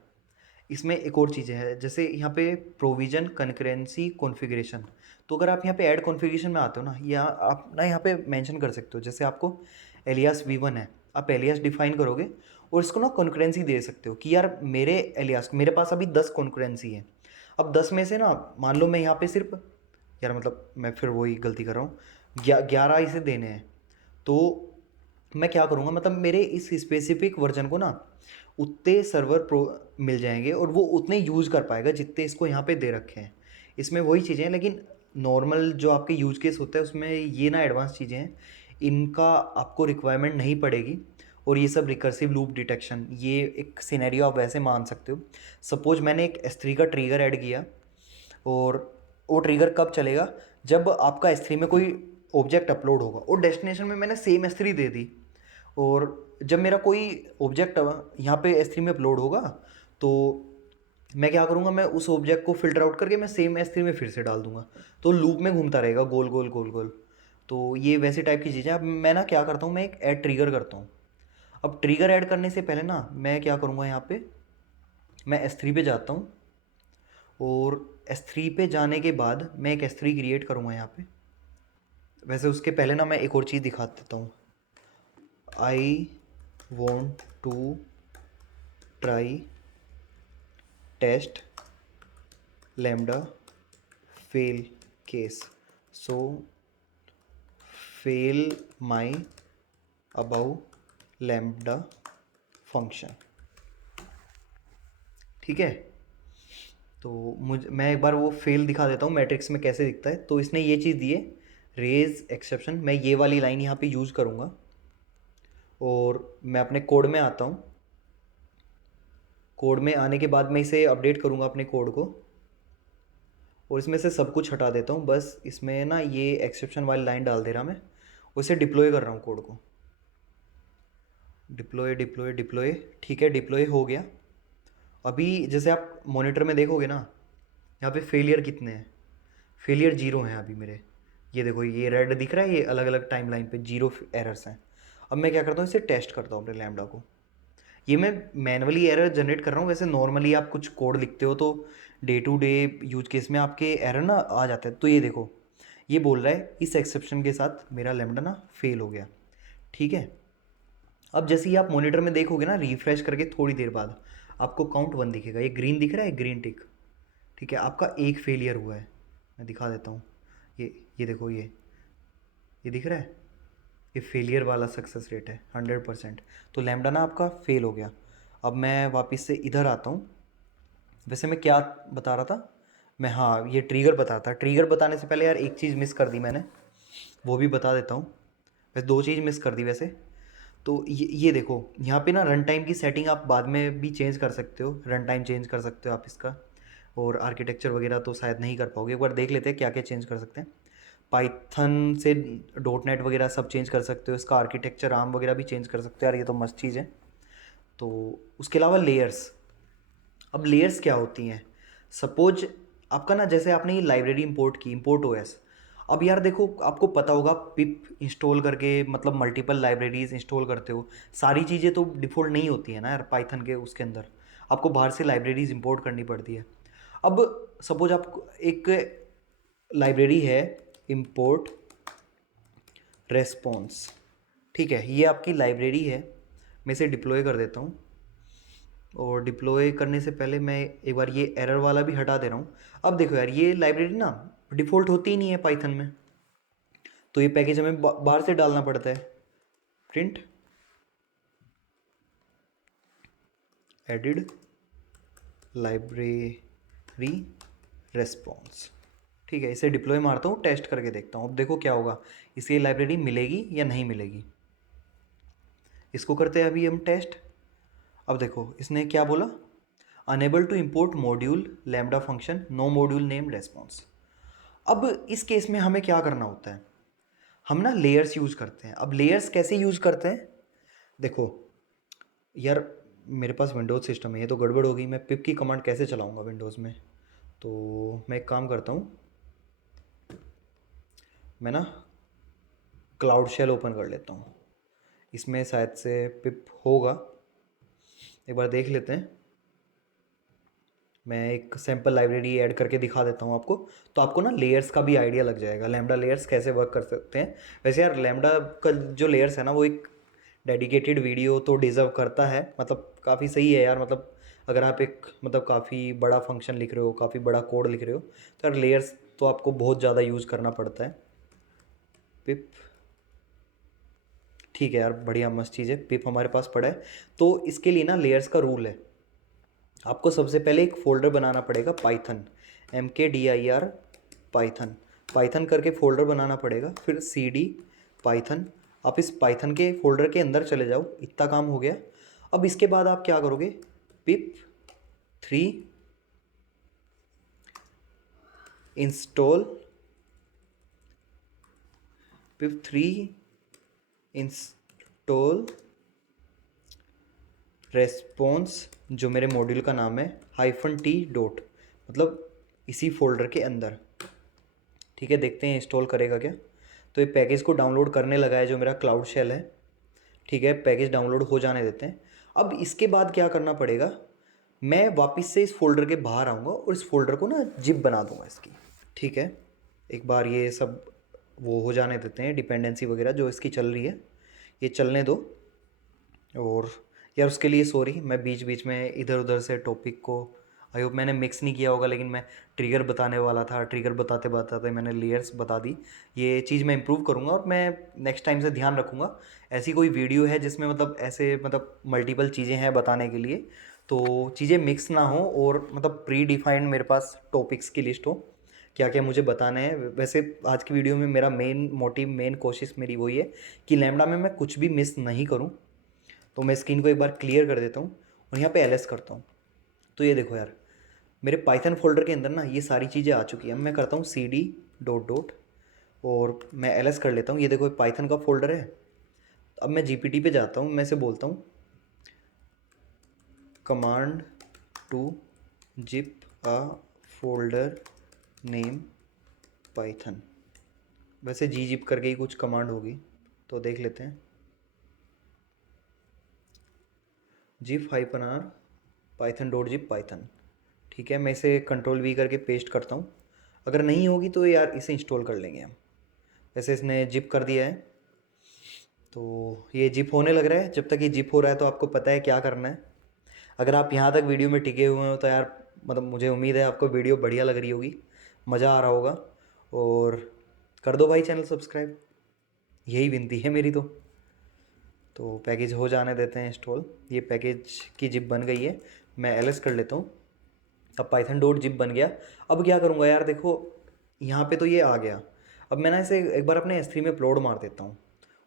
इसमें एक और चीज़ें हैं, जैसे यहाँ पे प्रोविजन, कनकरेंसी, कॉन्फ़िगरेशन। तो अगर आप यहाँ पे ऐड कॉन्फ़िगरेशन में आते हो ना, या आप ना यहाँ पे मेंशन कर सकते हो, जैसे आपको एलियास V1 है, आप एलियास डिफाइन करोगे और इसको ना कॉन्करेंसी दे सकते हो कि यार मेरे एलियास, मेरे पास अभी 10 कॉन्करेंसी है। अब 10 में से ना मान लो मैं यहाँ पे सिर्फ, यार मतलब मैं फिर वही गलती कर रहा हूँ, 11 इसे देने हैं। तो मैं क्या करूँगा, मतलब मेरे इस स्पेसिफिक वर्जन को ना उतने सर्वर प्रो मिल जाएंगे और वो उतने यूज़ कर पाएगा जितने इसको यहाँ पे दे रखे हैं। इसमें वही चीज़ें हैं, लेकिन नॉर्मल जो आपके यूज केस होता है उसमें ये ना एडवांस चीज़ें हैं, इनका आपको रिक्वायरमेंट नहीं पड़ेगी। और ये सब रिकर्सिव लूप डिटेक्शन, ये एक सिनेरियो आप वैसे मान सकते हो। सपोज मैंने एक S3 का ट्रिगर ऐड किया, और वो ट्रिगर कब चलेगा, जब आपका S3 में कोई ऑब्जेक्ट अपलोड होगा और डेस्टिनेशन में मैंने सेम S3 दे दी। और जब मेरा कोई ऑब्जेक्ट यहाँ पे S3 में अपलोड होगा, तो मैं क्या करूँगा, मैं उस ऑब्जेक्ट को फिल्टर आउट करके मैं सेम S3 में फिर से डाल दूंगा। तो लूप में घूमता रहेगा, गोल गोल गोल गोल। तो ये वैसे टाइप की चीज़ें। अब मैं ना क्या करता हूँ, मैं एक ऐड ट्रिगर करता हूँ। अब ट्रिगर ऐड करने से पहले ना मैं क्या करूँगा, यहाँ पे मैं S3 पे जाता हूँ, और S3 पे जाने के बाद मैं एक S3 क्रिएट करूँगा यहाँ पे। वैसे उसके पहले ना मैं एक और चीज़ दिखा देता हूँ। I want to try test lambda fail case, so fail my above lambda function. ठीक है, तो मैं एक बार वो फेल दिखा देता हूँ मैट्रिक्स में कैसे दिखता है। तो इसने ये चीज़ दी है, रेज एक्सेप्शन। मैं ये वाली लाइन यहाँ पे यूज़ करूँगा, और मैं अपने कोड में आता हूँ। कोड में आने के बाद मैं इसे अपडेट करूँगा अपने कोड को, और इसमें से सब कुछ हटा देता हूँ। बस इसमें ना ये एक्सेप्शन वाली लाइन डाल दे रहा मैं, उसे डिप्लॉय कर रहा हूँ कोड को। डिप्लॉय डिप्लॉय डिप्लॉय, ठीक है, डिप्लॉय हो गया। अभी जैसे आप मॉनिटर में देखोगे ना, यहाँ पे फेलियर कितने हैं, फेलियर 0 हैं अभी मेरे। ये देखो, ये रेड दिख रहा है, ये अलग अलग टाइम लाइन पर 0 एरर्स हैं। अब मैं क्या करता हूँ, इसे टेस्ट करता हूँ अपने लैम्डा को। ये मैं मैनुअली एरर जनरेट कर रहा हूँ। वैसे नॉर्मली आप कुछ कोड लिखते हो तो day to day use case में आपके एरर ना आ जाते हैं। तो ये देखो, ये बोल रहा है इस एक्सेप्शन के साथ मेरा लैम्डा ना फेल हो गया। ठीक है, अब जैसे ही आप मॉनिटर में देखोगे ना, रिफ्रेश करके थोड़ी देर बाद आपको काउंट 1 दिखेगा, ये ग्रीन दिख रहा है, ग्रीन टिक। ठीक है, आपका एक फेलियर हुआ है। मैं दिखा देता हूँ, ये देखो, ये दिख रहा है, ये फेलियर वाला सक्सेस रेट है 100%। तो लैम्डा ना आपका फेल हो गया। अब मैं वापस से इधर आता हूँ। वैसे मैं क्या बता रहा था, मैं, हाँ, ये ट्रिगर बता रहा था। ट्रिगर बताने से पहले यार एक चीज़ मिस कर दी मैंने, वो भी बता देता हूँ। वैसे दो चीज़ मिस कर दी वैसे। तो ये देखो, यहाँ पे ना रन टाइम की सेटिंग आप बाद में भी चेंज कर सकते हो, रन टाइम चेंज कर सकते हो आप इसका। और आर्किटेक्चर वगैरह तो शायद नहीं कर पाओगे, एक बार देख लेते हैं क्या क्या चेंज कर सकते हैं। पाइथन से डॉट नेट वगैरह सब चेंज कर सकते हो, इसका आर्किटेक्चर आर्म वगैरह भी चेंज कर सकते हो यार, ये तो मस्त चीज़ है। तो उसके अलावा लेयर्स, अब लेयर्स क्या होती हैं, सपोज आपका ना, जैसे आपने ये लाइब्रेरी इंपोर्ट की, इंपोर्ट ओएस। अब यार देखो, आपको पता होगा पिप इंस्टॉल करके मतलब मल्टीपल लाइब्रेरीज इंस्टॉल करते हो। सारी चीज़ें तो डिफ़ॉल्ट नहीं होती है ना यार पाइथन के उसके अंदर, आपको बाहर से लाइब्रेरीज इंपोर्ट करनी पड़ती है। अब सपोज आप एक लाइब्रेरी है, इंपोर्ट रेस्पॉन्स। ठीक है, ये आपकी लाइब्रेरी है। मैं इसे डिप्लॉय कर देता हूँ, और डिप्लॉय करने से पहले मैं एक बार ये एरर वाला भी हटा दे रहा हूँ। अब देखो यार, ये लाइब्रेरी ना डिफ़ॉल्ट होती ही नहीं है पाइथन में, तो ये पैकेज हमें बाहर से डालना पड़ता है। Print added library response. ठीक है, इसे डिप्लॉय मारता हूँ, टेस्ट करके देखता हूँ। अब देखो क्या होगा, इसे लाइब्रेरी मिलेगी या नहीं मिलेगी। इसको करते हैं अभी हम टेस्ट। अब देखो इसने क्या बोला, unable to import module lambda function, no module name response. अब इस केस में हमें क्या करना होता है, हम ना लेयर्स यूज़ करते हैं। अब लेयर्स कैसे यूज़ करते हैं, देखो यार मेरे पास विंडोज़ सिस्टम है, ये तो गड़बड़ होगी, मैं पिप की कमांड कैसे चलाऊंगा विंडोज़ में। तो मैं एक काम करता हूँ, मैं ना क्लाउड शेल ओपन कर लेता हूँ, इसमें शायद से पिप होगा, एक बार देख लेते हैं। मैं एक सैम्पल लाइब्रेरी ऐड करके दिखा देता हूँ आपको, तो आपको ना लेयर्स का भी आइडिया लग जाएगा, लैम्डा लेयर्स कैसे वर्क कर सकते हैं। वैसे यार लैम्डा का जो लेयर्स है ना वो एक डेडिकेटेड वीडियो तो डिज़र्व करता है, मतलब काफ़ी सही है यार। मतलब अगर आप एक मतलब काफ़ी बड़ा फंक्शन लिख रहे हो, काफ़ी बड़ा कोड लिख रहे हो, तो यार लेयर्स तो आपको बहुत ज़्यादा यूज़ करना पड़ता है। पिप, ठीक है यार, बढ़िया मस्त चीज़ है, पिप हमारे पास पड़ा है। तो इसके लिए ना लेयर्स का रूल है, आपको सबसे पहले एक फ़ोल्डर बनाना पड़ेगा पाइथन, MKDIR पाइथन, पाइथन करके फ़ोल्डर बनाना पड़ेगा, फिर CD पाइथन। आप इस पाइथन के फ़ोल्डर के अंदर चले जाओ, इतना काम हो गया। अब इसके बाद आप क्या करोगे, पिप 3 इंस्टॉल, पिप 3 इंस्टॉल रेस्पॉन्स, जो मेरे मॉड्यूल का नाम है, -t डॉट, मतलब इसी फोल्डर के अंदर। ठीक है, देखते हैं इंस्टॉल करेगा क्या। तो ये पैकेज को डाउनलोड करने लगा है जो मेरा क्लाउड शेल है। ठीक है, पैकेज डाउनलोड हो जाने देते हैं। अब इसके बाद क्या करना पड़ेगा, मैं वापस से इस फोल्डर के बाहर आऊँगा और इस फोल्डर को ना जिप बना दूंगा इसकी। ठीक है, एक बार ये सब वो हो जाने देते हैं, डिपेंडेंसी वगैरह जो इसकी चल रही है ये चलने दो। और यार उसके लिए सॉरी, मैं बीच बीच में इधर उधर से टॉपिक को आई होप मैंने मिक्स नहीं किया होगा, लेकिन मैं ट्रिगर बताने वाला था, ट्रिगर बताते बताते मैंने लेयर्स बता दी। ये चीज़ मैं इंप्रूव करूँगा और मैं नेक्स्ट टाइम से ध्यान रखूँगा। ऐसी कोई वीडियो है जिसमें मतलब ऐसे मतलब मल्टीपल चीज़ें हैं बताने के लिए, तो चीज़ें मिक्स ना हो और मतलब प्री डिफाइंड मेरे पास टॉपिक्स की लिस्ट हो, क्या क्या मुझे बताना है। वैसे आज की वीडियो में मेरा मेन मोटिव, मेन कोशिश मेरी वही है कि लैम्डा में मैं कुछ भी मिस नहीं करूँ। तो मैं स्क्रीन को एक बार क्लियर कर देता हूँ और यहाँ पे ls करता हूँ। तो ये देखो यार, मेरे पाइथन फोल्डर के अंदर ना ये सारी चीज़ें आ चुकी हैं। मैं करता हूँ CD डॉट डॉट और मैं ls कर लेता हूँ। ये देखो पाइथन का फोल्डर है। अब मैं GPT पे जाता हूँ, मैं इसे बोलता हूँ command to zip a folder name python. वैसे gzip करके ही कुछ कमांड होगी, तो देख लेते हैं। zip-r Python dot zip Python. ठीक है, मैं इसे Ctrl+V करके पेस्ट करता हूँ। अगर नहीं होगी तो यार इसे इंस्टॉल कर लेंगे हम। वैसे इसने जिप कर दिया है, तो ये जिप होने लग रहा है। जब तक ये जिप हो रहा है तो आपको पता है क्या करना है। अगर आप यहाँ तक वीडियो में टिके हुए हो तो यार मतलब मुझे उम्मीद है आपको वीडियो बढ़िया लग रही होगी, मज़ा आ रहा होगा। और कर दो भाई चैनल सब्सक्राइब, यही विनती है मेरी। तो पैकेज हो जाने देते हैं इंस्टॉल। ये पैकेज की जिप बन गई है, मैं ls कर लेता हूँ। अब पाइथन डॉट जिप बन गया। अब क्या करूँगा यार, देखो यहाँ पे तो ये आ गया। अब मैं ना इसे एक बार अपने S3 में अपलोड मार देता हूँ,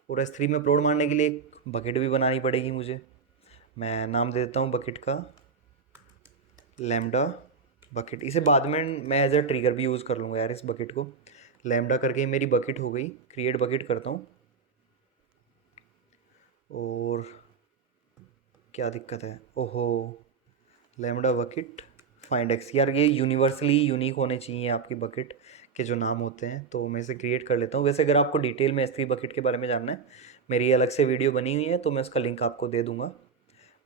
और S3 में अपलोड मारने के लिए एक बकेट भी बनानी पड़ेगी मुझे। मैं नाम दे देता हूँ बकेट का लैम्डा बकेट। इसे बाद में मैं एज अ ट्रिगर भी यूज़ कर लूँगा यार इस बकेट को। लैम्डा करके ही मेरी बकेट हो गई, क्रिएट बकेट करता हूँ। और क्या दिक्कत है, ओहो, लैम्डा बकेट फाइंड एक्स। यार ये यूनिवर्सली यूनिक होने चाहिए आपकी बकेट के जो नाम होते हैं, तो मैं इसे क्रिएट कर लेता हूँ। वैसे अगर आपको डिटेल में S3 बकेट के बारे में जानना है, मेरी अलग से वीडियो बनी हुई है, तो मैं उसका लिंक आपको दे दूँगा।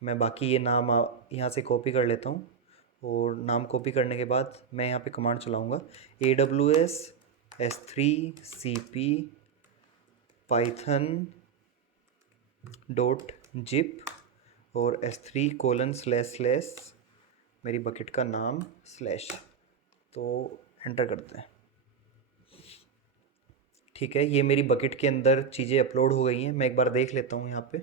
मैं बाकी ये नाम यहाँ से कॉपी कर लेता हूँ, और नाम कॉपी करने के बाद मैं यहाँ पे कमांड चलाऊँगा AWS S3 CP Python dot zip और S3:/ मेरी बकेट का नाम / तो एंटर करते हैं। ठीक है, ये मेरी बकेट के अंदर चीज़ें अपलोड हो गई हैं। मैं एक बार देख लेता हूँ यहाँ पे।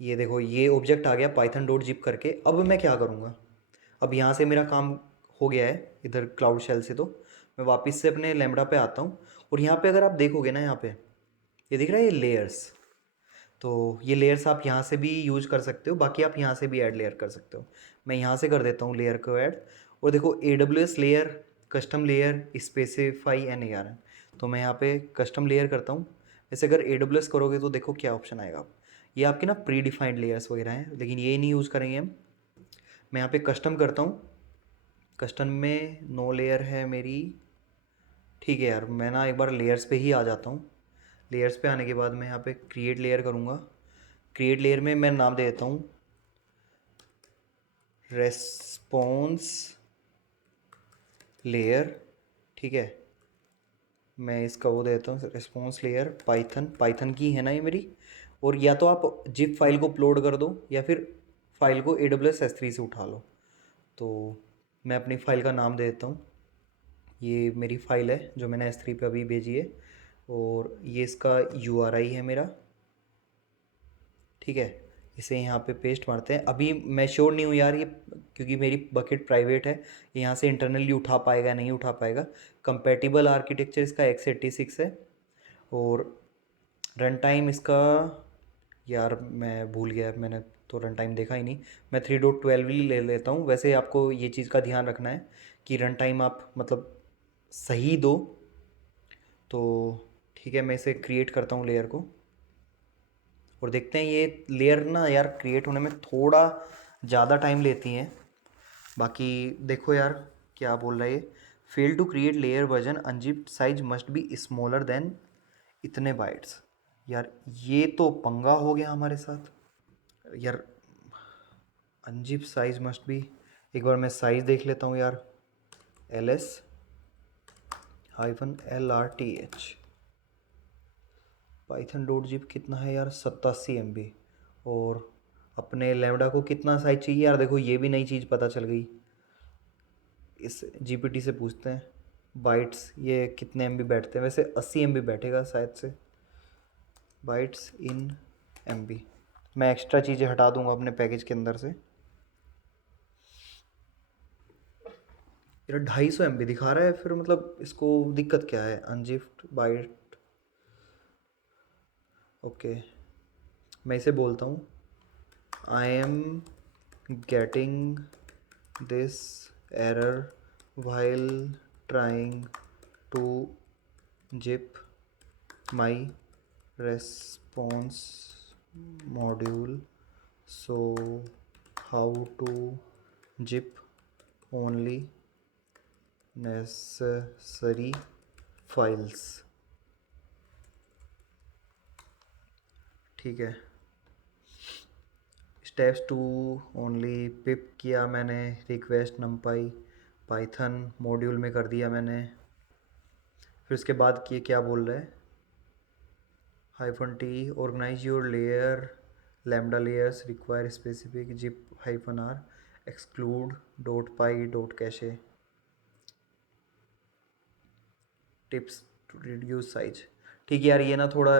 ये देखो ये ऑब्जेक्ट आ गया पाइथन डॉट जिप करके। अब मैं क्या करूँगा, अब यहाँ से मेरा काम हो गया है इधर क्लाउड शेल से। तो मैं वापस से अपने लैम्डा पे आता हूँ, और यहाँ पे अगर आप देखोगे ना, यहाँ पे ये दिख रहा है ये लेयर्स। तो ये लेयर्स आप यहाँ से भी यूज कर सकते हो, बाकी आप यहाँ से भी ऐड लेयर कर सकते हो। मैं यहाँ से कर देता हूँ लेयर को ऐड। और देखो AWS layer, custom layer, specify an ARN, तो मैं यहाँ पे कस्टम लेयर करता हूँ। वैसे अगर AWS करोगे तो देखो क्या ऑप्शन आएगा, ये आपके ना प्री डिफाइंड लेयर्स वगैरह हैं, लेकिन ये नहीं यूज़ करेंगे हम। मैं यहाँ पे कस्टम करता हूँ। कस्टम में नो लेयर है मेरी। ठीक है यार, मैं ना एक बार लेयर्स पे ही आ जाता हूँ। लेयर्स पे आने के बाद मैं यहाँ पे क्रिएट लेयर करूँगा। क्रिएट लेयर में मैं नाम दे देता हूँ रेस्पॉन्स लेयर। ठीक है, मैं इसका वो देता हूँ रिस्पॉन्स लेयर पाइथन। पाइथन की है ना ये मेरी। और या तो आप जिप फाइल को अपलोड कर दो या फिर फाइल को AWS S3 से उठा लो। तो मैं अपनी फ़ाइल का नाम दे देता हूँ। ये मेरी फ़ाइल है जो मैंने S3 पे अभी भेजी है, और ये इसका URI है मेरा। ठीक है, इसे यहाँ पे पेस्ट मारते हैं। अभी मैं श्योर नहीं हूँ यार ये, क्योंकि मेरी बकेट प्राइवेट है, ये यहाँ से इंटरनली उठा पाएगा नहीं उठा पाएगा। कंपैटिबल आर्किटेक्चर इसका x86 है। और रन टाइम इसका, यार मैं भूल गया, मैंने तो रन टाइम देखा ही नहीं। मैं 3.12 ही ले लेता हूँ। वैसे आपको ये चीज़ का ध्यान रखना है कि रन टाइम आप मतलब सही दो। तो ठीक है, मैं इसे क्रिएट करता हूँ लेयर को, और देखते हैं। ये लेयर ना यार क्रिएट होने में थोड़ा ज़्यादा टाइम लेती हैं। बाकी देखो यार क्या बोल रहा है ये, fail to create layer version, unzip size must be smaller than इतने बाइट्स। यार ये तो पंगा हो गया हमारे साथ यार। अनजिप साइज मस्ट बी, एक बार मैं साइज़ देख लेता हूँ यार। LS-LRTH पाइथन डॉट जिप कितना है यार, 87 MB। और अपने लैम्डा को कितना साइज चाहिए यार, देखो ये भी नई चीज़ पता चल गई। इस GPT से पूछते हैं बाइट्स ये कितने MB बैठते हैं। वैसे 80 MB बैठेगा शायद से, बाइट्स इन MB। मैं एक्स्ट्रा चीज़ें हटा दूंगा अपने पैकेज के अंदर से। यार 250 MB दिखा रहा है, फिर मतलब इसको दिक्कत क्या है। अनजिप्ड बाइट, ओके, मैं इसे बोलता हूँ I am getting this error while trying to zip my response module, so how to zip only necessary files। ठीक है, स्टेप्स टू ओनली पिप किया मैंने, रिक्वेस्ट नमपाई पाइथन मॉड्यूल में कर दिया मैंने। फिर उसके बाद ये क्या बोल रहा है, -T organize your layer lambda layers require specific zip -R exclude .py.cache tips to reduce size. ठीक है यार, ये ना थोड़ा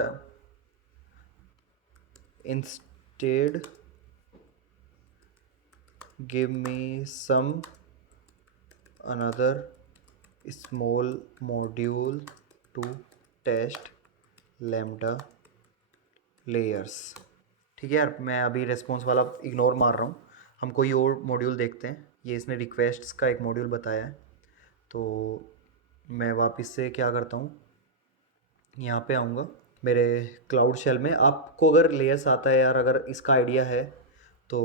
instead give me some another small module to test lambda layers. ठीक है यार, मैं अभी रेस्पॉन्स वाला इग्नोर मार रहा हूँ, हम कोई और मॉड्यूल देखते हैं। ये इसने रिक्वेस्ट्स का एक मॉड्यूल बताया है, तो मैं वापस से क्या करता हूँ, यहाँ पे आऊँगा मेरे क्लाउड शेल में। आपको अगर लेयर्स आता है यार, अगर इसका आइडिया है तो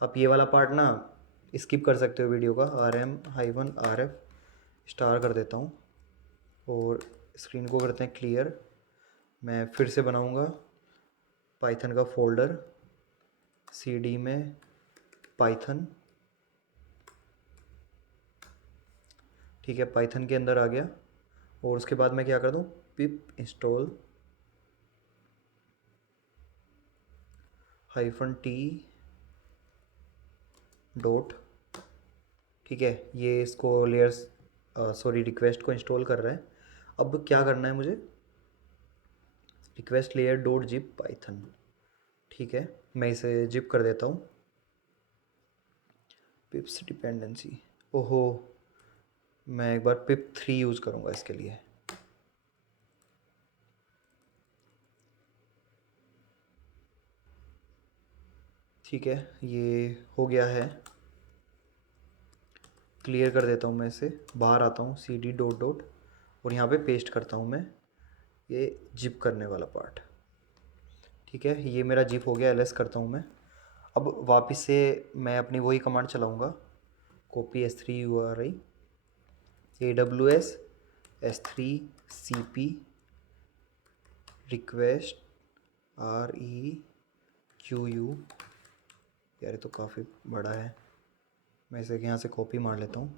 आप ये वाला पार्ट ना स्किप कर सकते हो वीडियो का। RM-RF स्टार कर देता हूँ, और स्क्रीन को करते हैं क्लियर। मैं फिर से बनाऊँगा पाइथन का फोल्डर, CD में पाइथन। ठीक है, पाइथन के अंदर आ गया, और उसके बाद मैं क्या कर दूँ, पिप इंस्टॉल -T डॉट। ठीक है, ये इसको लेयर्स सॉरी रिक्वेस्ट को इंस्टॉल कर रहा है। अब क्या करना है मुझे, request layer dot zip Python. ठीक है, मैं इसे जिप कर देता हूँ। पिप्स डिपेंडेंसी, ओहो, मैं एक बार pip3 यूज़ करूँगा इसके लिए। ठीक है, ये हो गया है। क्लियर कर देता हूँ मैं इसे, बाहर आता हूँ, सी डी डॉट डॉट, और यहाँ पे पेस्ट करता हूँ मैं ये जिप करने वाला पार्ट। ठीक है, ये मेरा जिप हो गया, एलएस करता हूँ मैं। अब वापस से मैं अपनी वही कमांड चलाऊँगा, copy S3 URI AWS S3 CP request REQU। यार ये तो काफ़ी बड़ा है, मैं इसे यहाँ से कॉपी मार लेता हूँ,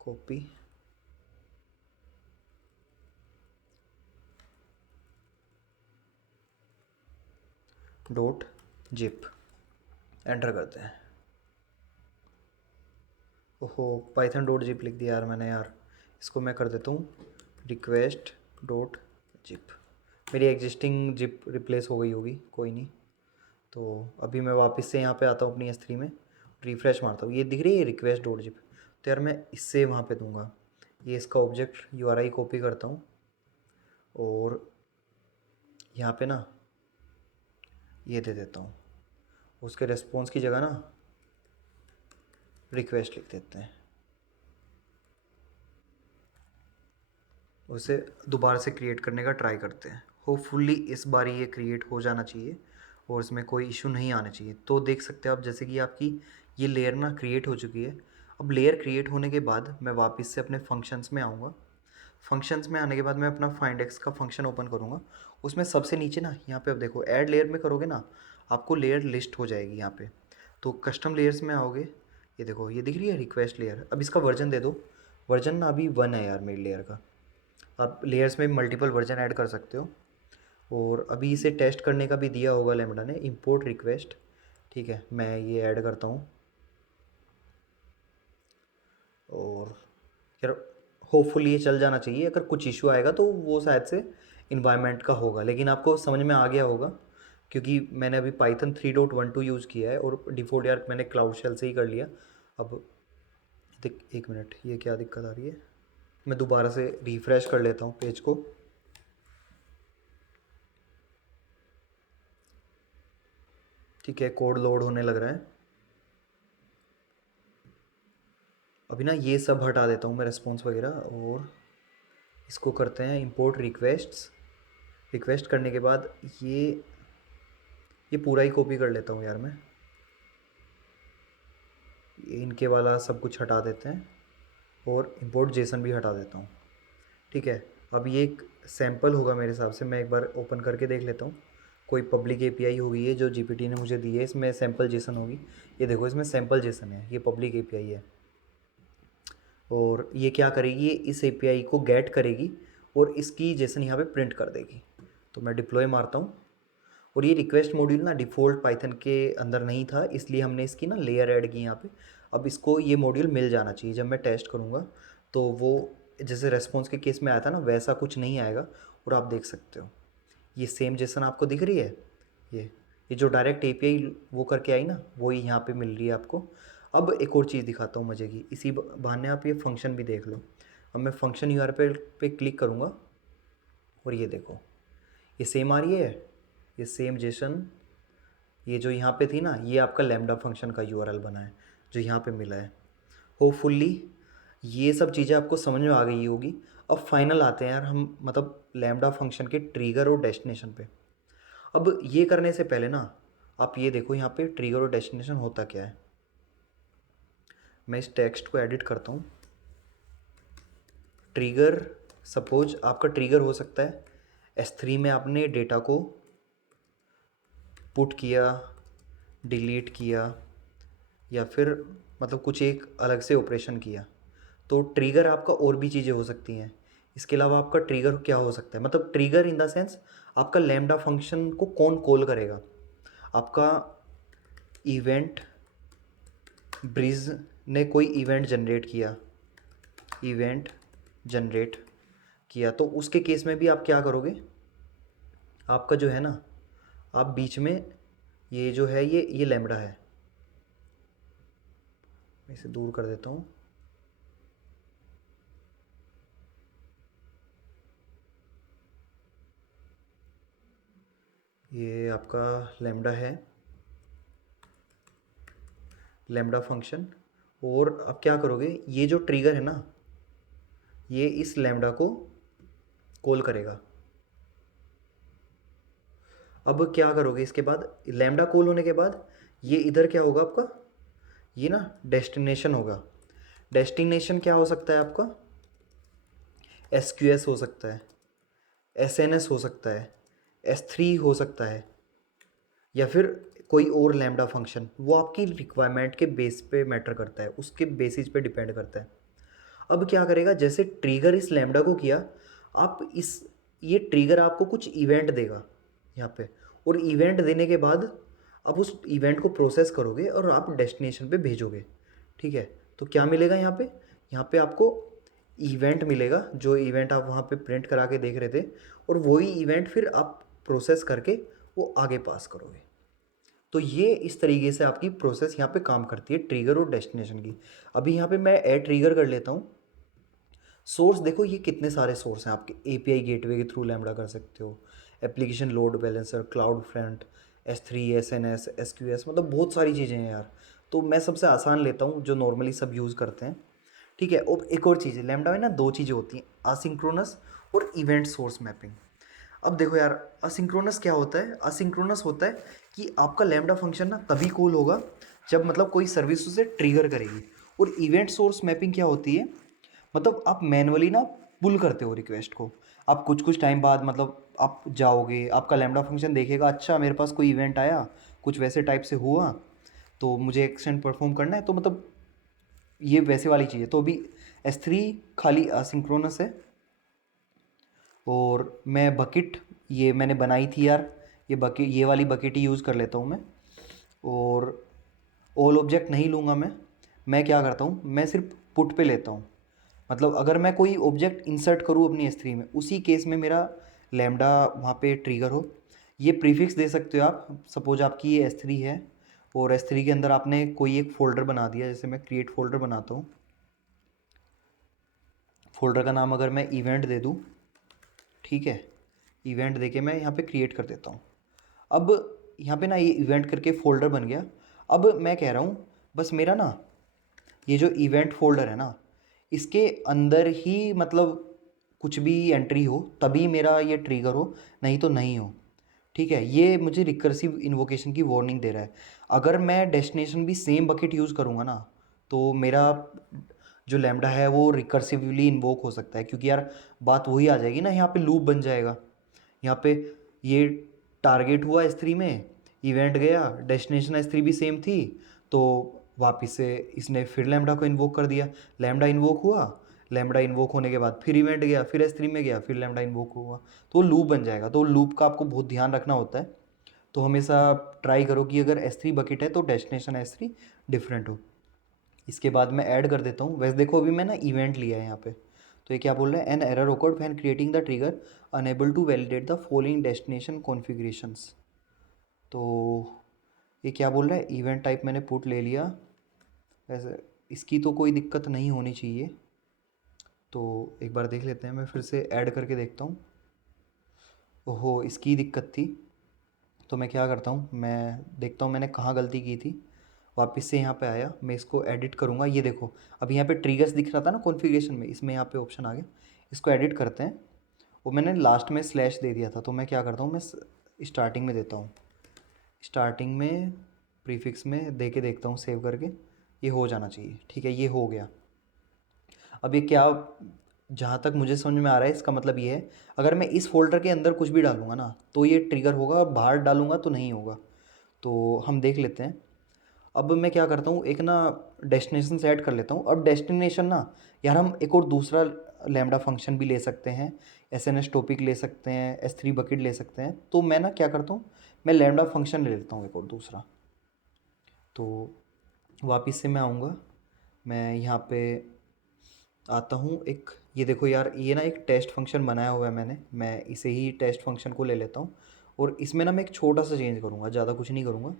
कॉपी, डॉट जिप, एंटर करते हैं। ओहो, पाइथन डॉट जिप लिख दिया यार मैंने यार, इसको मैं कर देता हूँ रिक्वेस्ट डॉट जिप। मेरी एग्जिस्टिंग जिप रिप्लेस हो गई होगी, कोई नहीं। तो अभी मैं वापस से यहाँ पे आता हूँ अपनी S3 में, रिफ़्रेश मारता हूँ, ये दिख रही है रिक्वेस्ट डॉट जिप। तो यार मैं इससे वहाँ पे दूंगा, ये इसका ऑब्जेक्ट URI कॉपी करता हूँ और यहाँ पे ना ये दे देता हूँ, उसके रेस्पॉन्स की जगह ना रिक्वेस्ट लिख देते हैं। उसे दोबारा से क्रिएट करने का ट्राई करते हैं, होपफुली इस बार ये क्रिएट हो जाना चाहिए और इसमें कोई इशू नहीं आना चाहिए। तो देख सकते हैं आप, जैसे कि आपकी ये लेयर ना क्रिएट हो चुकी है। अब लेयर क्रिएट होने के बाद मैं वापस से अपने फंक्शंस में आऊँगा। फंक्शंस में आने के बाद मैं अपना फाइंड एक्स का फंक्शन ओपन करूँगा। उसमें सबसे नीचे ना यहाँ पे अब देखो, ऐड लेयर में करोगे ना आपको लेयर लिस्ट हो जाएगी यहाँ पे। तो कस्टम लेयर्स में आओगे, ये देखो ये दिख रही है रिक्वेस्ट लेयर। अब इसका वर्जन दे दो, वर्जन ना अभी 1 है यार मेरी लेयर का। आप लेयर्स में मल्टीपल वर्जन ऐड कर सकते हो। और अभी इसे टेस्ट करने का भी दिया होगा लेमडा ने, इंपोर्ट रिक्वेस्ट। ठीक है, मैं ये ऐड करता हूँ। और यार होपफुली ये चल जाना चाहिए, अगर कुछ इशू आएगा तो वो शायद से इन्वायरमेंट का होगा, लेकिन आपको समझ में आ गया होगा क्योंकि मैंने अभी पाइथन 3.12 यूज़ किया है और डिफ़ॉल्ट यार मैंने क्लाउड शेल से ही कर लिया। अब देख, एक मिनट, ये क्या दिक्कत आ रही है, मैं दोबारा से रिफ़्रेश कर लेता हूँ पेज को। ठीक है, कोड लोड होने लग रहा है। अभी ना ये सब हटा देता हूँ मैं, रिस्पॉन्स वगैरह, और इसको करते हैं इंपोर्ट रिक्वेस्ट्स। रिक्वेस्ट करने के बाद ये पूरा ही कॉपी कर लेता हूँ यार मैं, ये इनके वाला सब कुछ हटा देते हैं और इंपोर्ट जेसन भी हटा देता हूँ। ठीक है, अब ये एक सैम्पल होगा मेरे हिसाब से, मैं एक बार ओपन करके देख लेता हूँ। कोई पब्लिक API होगी ये जो GPT ने मुझे दी है, इसमें सैम्पल जेसन होगी। ये देखो इसमें सैम्पल जेसन है, ये पब्लिक API है। और ये क्या करेगी, ये इस API को गेट करेगी और इसकी जेसन यहाँ पे प्रिंट कर देगी। तो मैं डिप्लॉय मारता हूँ। और ये रिक्वेस्ट मॉड्यूल ना डिफ़ॉल्ट पाइथन के अंदर नहीं था, इसलिए हमने इसकी ना लेयर ऐड की यहाँ पे। अब इसको ये मॉड्यूल मिल जाना चाहिए, जब मैं टेस्ट करूँगा तो वो जैसे रेस्पॉन्स के केस में आया था ना वैसा कुछ नहीं आएगा। और आप देख सकते हो ये सेम जेसन आपको दिख रही है, ये ये जो डायरेक्ट API वो करके आई ना वही यहाँ पे मिल रही है आपको। अब एक और चीज़ दिखाता हूँ मज़े की, इसी बहाने आप ये फंक्शन भी देख लो। अब मैं फंक्शन URL पे क्लिक करूँगा और ये देखो ये सेम आ रही है, ये सेम जेसन, ये जो यहाँ पे थी ना ये आपका लैम्डा फंक्शन का URL बना है जो यहाँ पे मिला है। होपफुली ये सब चीज़ें आपको समझ में आ गई होगी। अब फाइनल आते हैं यार हम, मतलब लैम्डा फंक्शन के ट्रिगर और डेस्टिनेशन पे। अब ये करने से पहले ना आप ये देखो यहाँ पे ट्रिगर और डेस्टिनेशन होता क्या है। मैं इस टेक्स्ट को एडिट करता हूँ। ट्रिगर, सपोज आपका ट्रिगर हो सकता है S3 में आपने डेटा को पुट किया, डिलीट किया, या फिर मतलब कुछ एक अलग से ऑपरेशन किया। तो ट्रिगर आपका और भी चीज़ें हो सकती हैं। इसके अलावा आपका ट्रिगर क्या हो सकता है, मतलब ट्रिगर इन द सेंस आपका लैम्डा फंक्शन को कौन कॉल करेगा। आपका इवेंट ब्रिज ने कोई इवेंट जनरेट किया, इवेंट जनरेट किया, तो उसके केस में भी आप क्या करोगे, आपका जो है ना, आप बीच में ये जो है ये लैम्डा है, मैं इसे दूर कर देता हूँ। ये आपका लैम्डा है, लैम्डा फंक्शन। और अब क्या करोगे, ये जो ट्रिगर है ना, ये इस लैम्डा को कॉल करेगा। अब क्या करोगे इसके बाद, लैम्डा कॉल होने के बाद ये इधर क्या होगा आपका, ये ना डेस्टिनेशन होगा। डेस्टिनेशन क्या हो सकता है आपका, एस क्यू एस हो सकता है, एस एन एस हो सकता है, S3 हो सकता है, या फिर कोई और लैम्डा फंक्शन। वो आपकी रिक्वायरमेंट के बेस पे मैटर करता है, उसके बेसिस पे डिपेंड करता है। अब क्या करेगा, जैसे ट्रिगर इस लैम्डा को किया, आप इस ये ट्रिगर आपको कुछ इवेंट देगा यहाँ पे, और इवेंट देने के बाद आप उस इवेंट को प्रोसेस करोगे और आप डेस्टिनेशन पे भेजोगे। ठीक है, तो क्या मिलेगा यहाँ पे आपको इवेंट मिलेगा, जो इवेंट आप वहाँ पे प्रिंट करा के देख रहे थे, और वही इवेंट फिर आप प्रोसेस करके वो आगे पास करोगे। तो ये इस तरीके से आपकी प्रोसेस यहाँ पे काम करती है, ट्रिगर और डेस्टिनेशन की। अभी यहाँ पे मैं ऐड ट्रिगर कर लेता हूँ। सोर्स देखो, ये कितने सारे सोर्स हैं आपके, एपीआई गेटवे के थ्रू लैम्डा कर सकते हो, application load balancer, cloud front, S3, SNS, SQS, मतलब बहुत सारी चीज़ें हैं यार। तो मैं सबसे आसान लेता हूँ जो नॉर्मली सब यूज़ करते हैं। ठीक है, और एक और चीज़ है, लैम्डा में ना दो चीज़ें होती हैं, असिंक्रोनस और इवेंट सोर्स मैपिंग। अब देखो यार, असिंक्रोनस क्या होता है, असिंक्रोनस होता है कि आपका लैम्डा फंक्शन ना तभी कॉल होगा जब मतलब कोई सर्विस उसे ट्रिगर करेगी। और इवेंट सोर्स मैपिंग क्या होती है, मतलब आप मैनुअली ना पुल करते हो रिक्वेस्ट को। आप कुछ कुछ टाइम बाद मतलब आप जाओगे, आपका लैम्डा फंक्शन देखेगा, अच्छा मेरे पास कोई इवेंट आया, कुछ वैसे टाइप से हुआ, तो मुझे एक्शन परफॉर्म करना है, तो मतलब ये वैसे वाली चीज़ है। तो अभी S3 खाली असिंक्रोनस है। और मैं बकेट ये मैंने बनाई थी यार, ये बकेट, ये वाली बकेट ही यूज़ कर लेता हूँ मैं। और ऑल ऑब्जेक्ट नहीं लूँगा मैं क्या करता हूँ, मैं सिर्फ पुट पे लेता हूँ। मतलब अगर मैं कोई ऑब्जेक्ट इंसर्ट करूँ अपनी S3 में, उसी केस में मेरा लैम्डा वहाँ पे ट्रिगर हो। ये प्रीफिक्स दे सकते हो आप, सपोज आपकी ये S3 है और S3 के अंदर आपने कोई एक फ़ोल्डर बना दिया, जैसे मैं क्रिएट फ़ोल्डर बनाता हूँ। फ़ोल्डर का नाम अगर मैं इवेंट दे दूँ, ठीक है, इवेंट देके मैं यहाँ पे क्रिएट कर देता हूँ। अब यहाँ पे ना ये इवेंट करके फ़ोल्डर बन गया। अब मैं कह रहा हूँ बस मेरा ना ये जो इवेंट फ़ोल्डर है ना, इसके अंदर ही मतलब कुछ भी एंट्री हो तभी मेरा ये ट्रिगर हो, नहीं तो नहीं हो। ठीक है, ये मुझे रिकर्सिव इन्वोकेशन की वार्निंग दे रहा है। अगर मैं डेस्टिनेशन भी सेम बकेट यूज़ करूँगा ना, तो मेरा जो लैम्डा है वो रिकर्सिवली इन्वोक हो सकता है, क्योंकि यार बात वही आ जाएगी ना, यहाँ पे लूप बन जाएगा। यहाँ पे ये टारगेट हुआ S3 में, इवेंट गया, डेस्टिनेशन S3 भी सेम थी, तो वापस से इसने फिर लैम्डा को इन्वोक कर दिया। लैम्डा इन्वोक हुआ, लैम्डा इन्वोक होने के बाद फिर इवेंट गया, फिर S3 में गया, फिर लैम्डा इन्वोक हुआ, तो लूप बन जाएगा। तो लूप का आपको बहुत ध्यान रखना होता है। तो हमेशा ट्राई करो कि अगर S3 बकेट है तो डेस्टिनेशन S3 डिफरेंट हो। इसके बाद मैं ऐड कर देता हूँ। वैसे देखो अभी मैं ना इवेंट लिया है यहाँ पे, तो ये क्या बोल रहा है, an error occurred when creating the trigger, unable to validate the following destination configurations. तो ये क्या बोल रहा है, इवेंट टाइप मैंने पुट ले लिया। वैसे इसकी तो कोई दिक्कत नहीं होनी चाहिए, तो एक बार देख लेते हैं, मैं फिर से ऐड करके देखता हूँ। ओहो, इसकी दिक्कत थी। तो मैं क्या करता हूँ, मैं देखता हूँ मैंने कहाँ गलती की थी। वापस से यहाँ पे आया, मैं इसको एडिट करूँगा। ये देखो अब यहाँ पे ट्रिगर्स दिख रहा था ना कॉन्फ़िगरेशन में, इसमें यहाँ पे ऑप्शन आ गया। इसको एडिट करते हैं। वो मैंने लास्ट में स्लैश दे दिया था, तो मैं क्या करता हूँ, मैं स्टार्टिंग में देता हूँ। स्टार्टिंग में प्रीफिक्स में दे के देखता हूँ सेव करके, ये हो जाना चाहिए। ठीक है, ये हो गया। अब ये क्या, जहाँ तक मुझे समझ में आ रहा है इसका मतलब ये है, अगर मैं इस फोल्डर के अंदर कुछ भी डालूंगा ना तो ये ट्रिगर होगा, और बाहर डालूंगा तो नहीं होगा। तो हम देख लेते हैं। अब मैं क्या करता हूँ, एक ना डेस्टिनेशन से ऐड कर लेता हूँ। अब डेस्टिनेशन ना यार, हम एक और दूसरा लैम्डा फंक्शन भी ले सकते हैं, SNS टॉपिक ले सकते हैं, S3 बकेट ले सकते हैं। तो मैं ना क्या करता हूँ, मैं लैम्डा फंक्शन ले लेता हूँ एक और दूसरा। तो वापस से मैं आऊँगा, मैं यहाँ पे आता हूँ। एक ये देखो यार, ये ना एक टेस्ट फंक्शन बनाया हुआ है मैंने, मैं इसे ही टेस्ट फंक्शन को ले लेता हूँ। और इसमें ना मैं एक छोटा सा चेंज करूँगा, ज़्यादा कुछ नहीं करूँगा।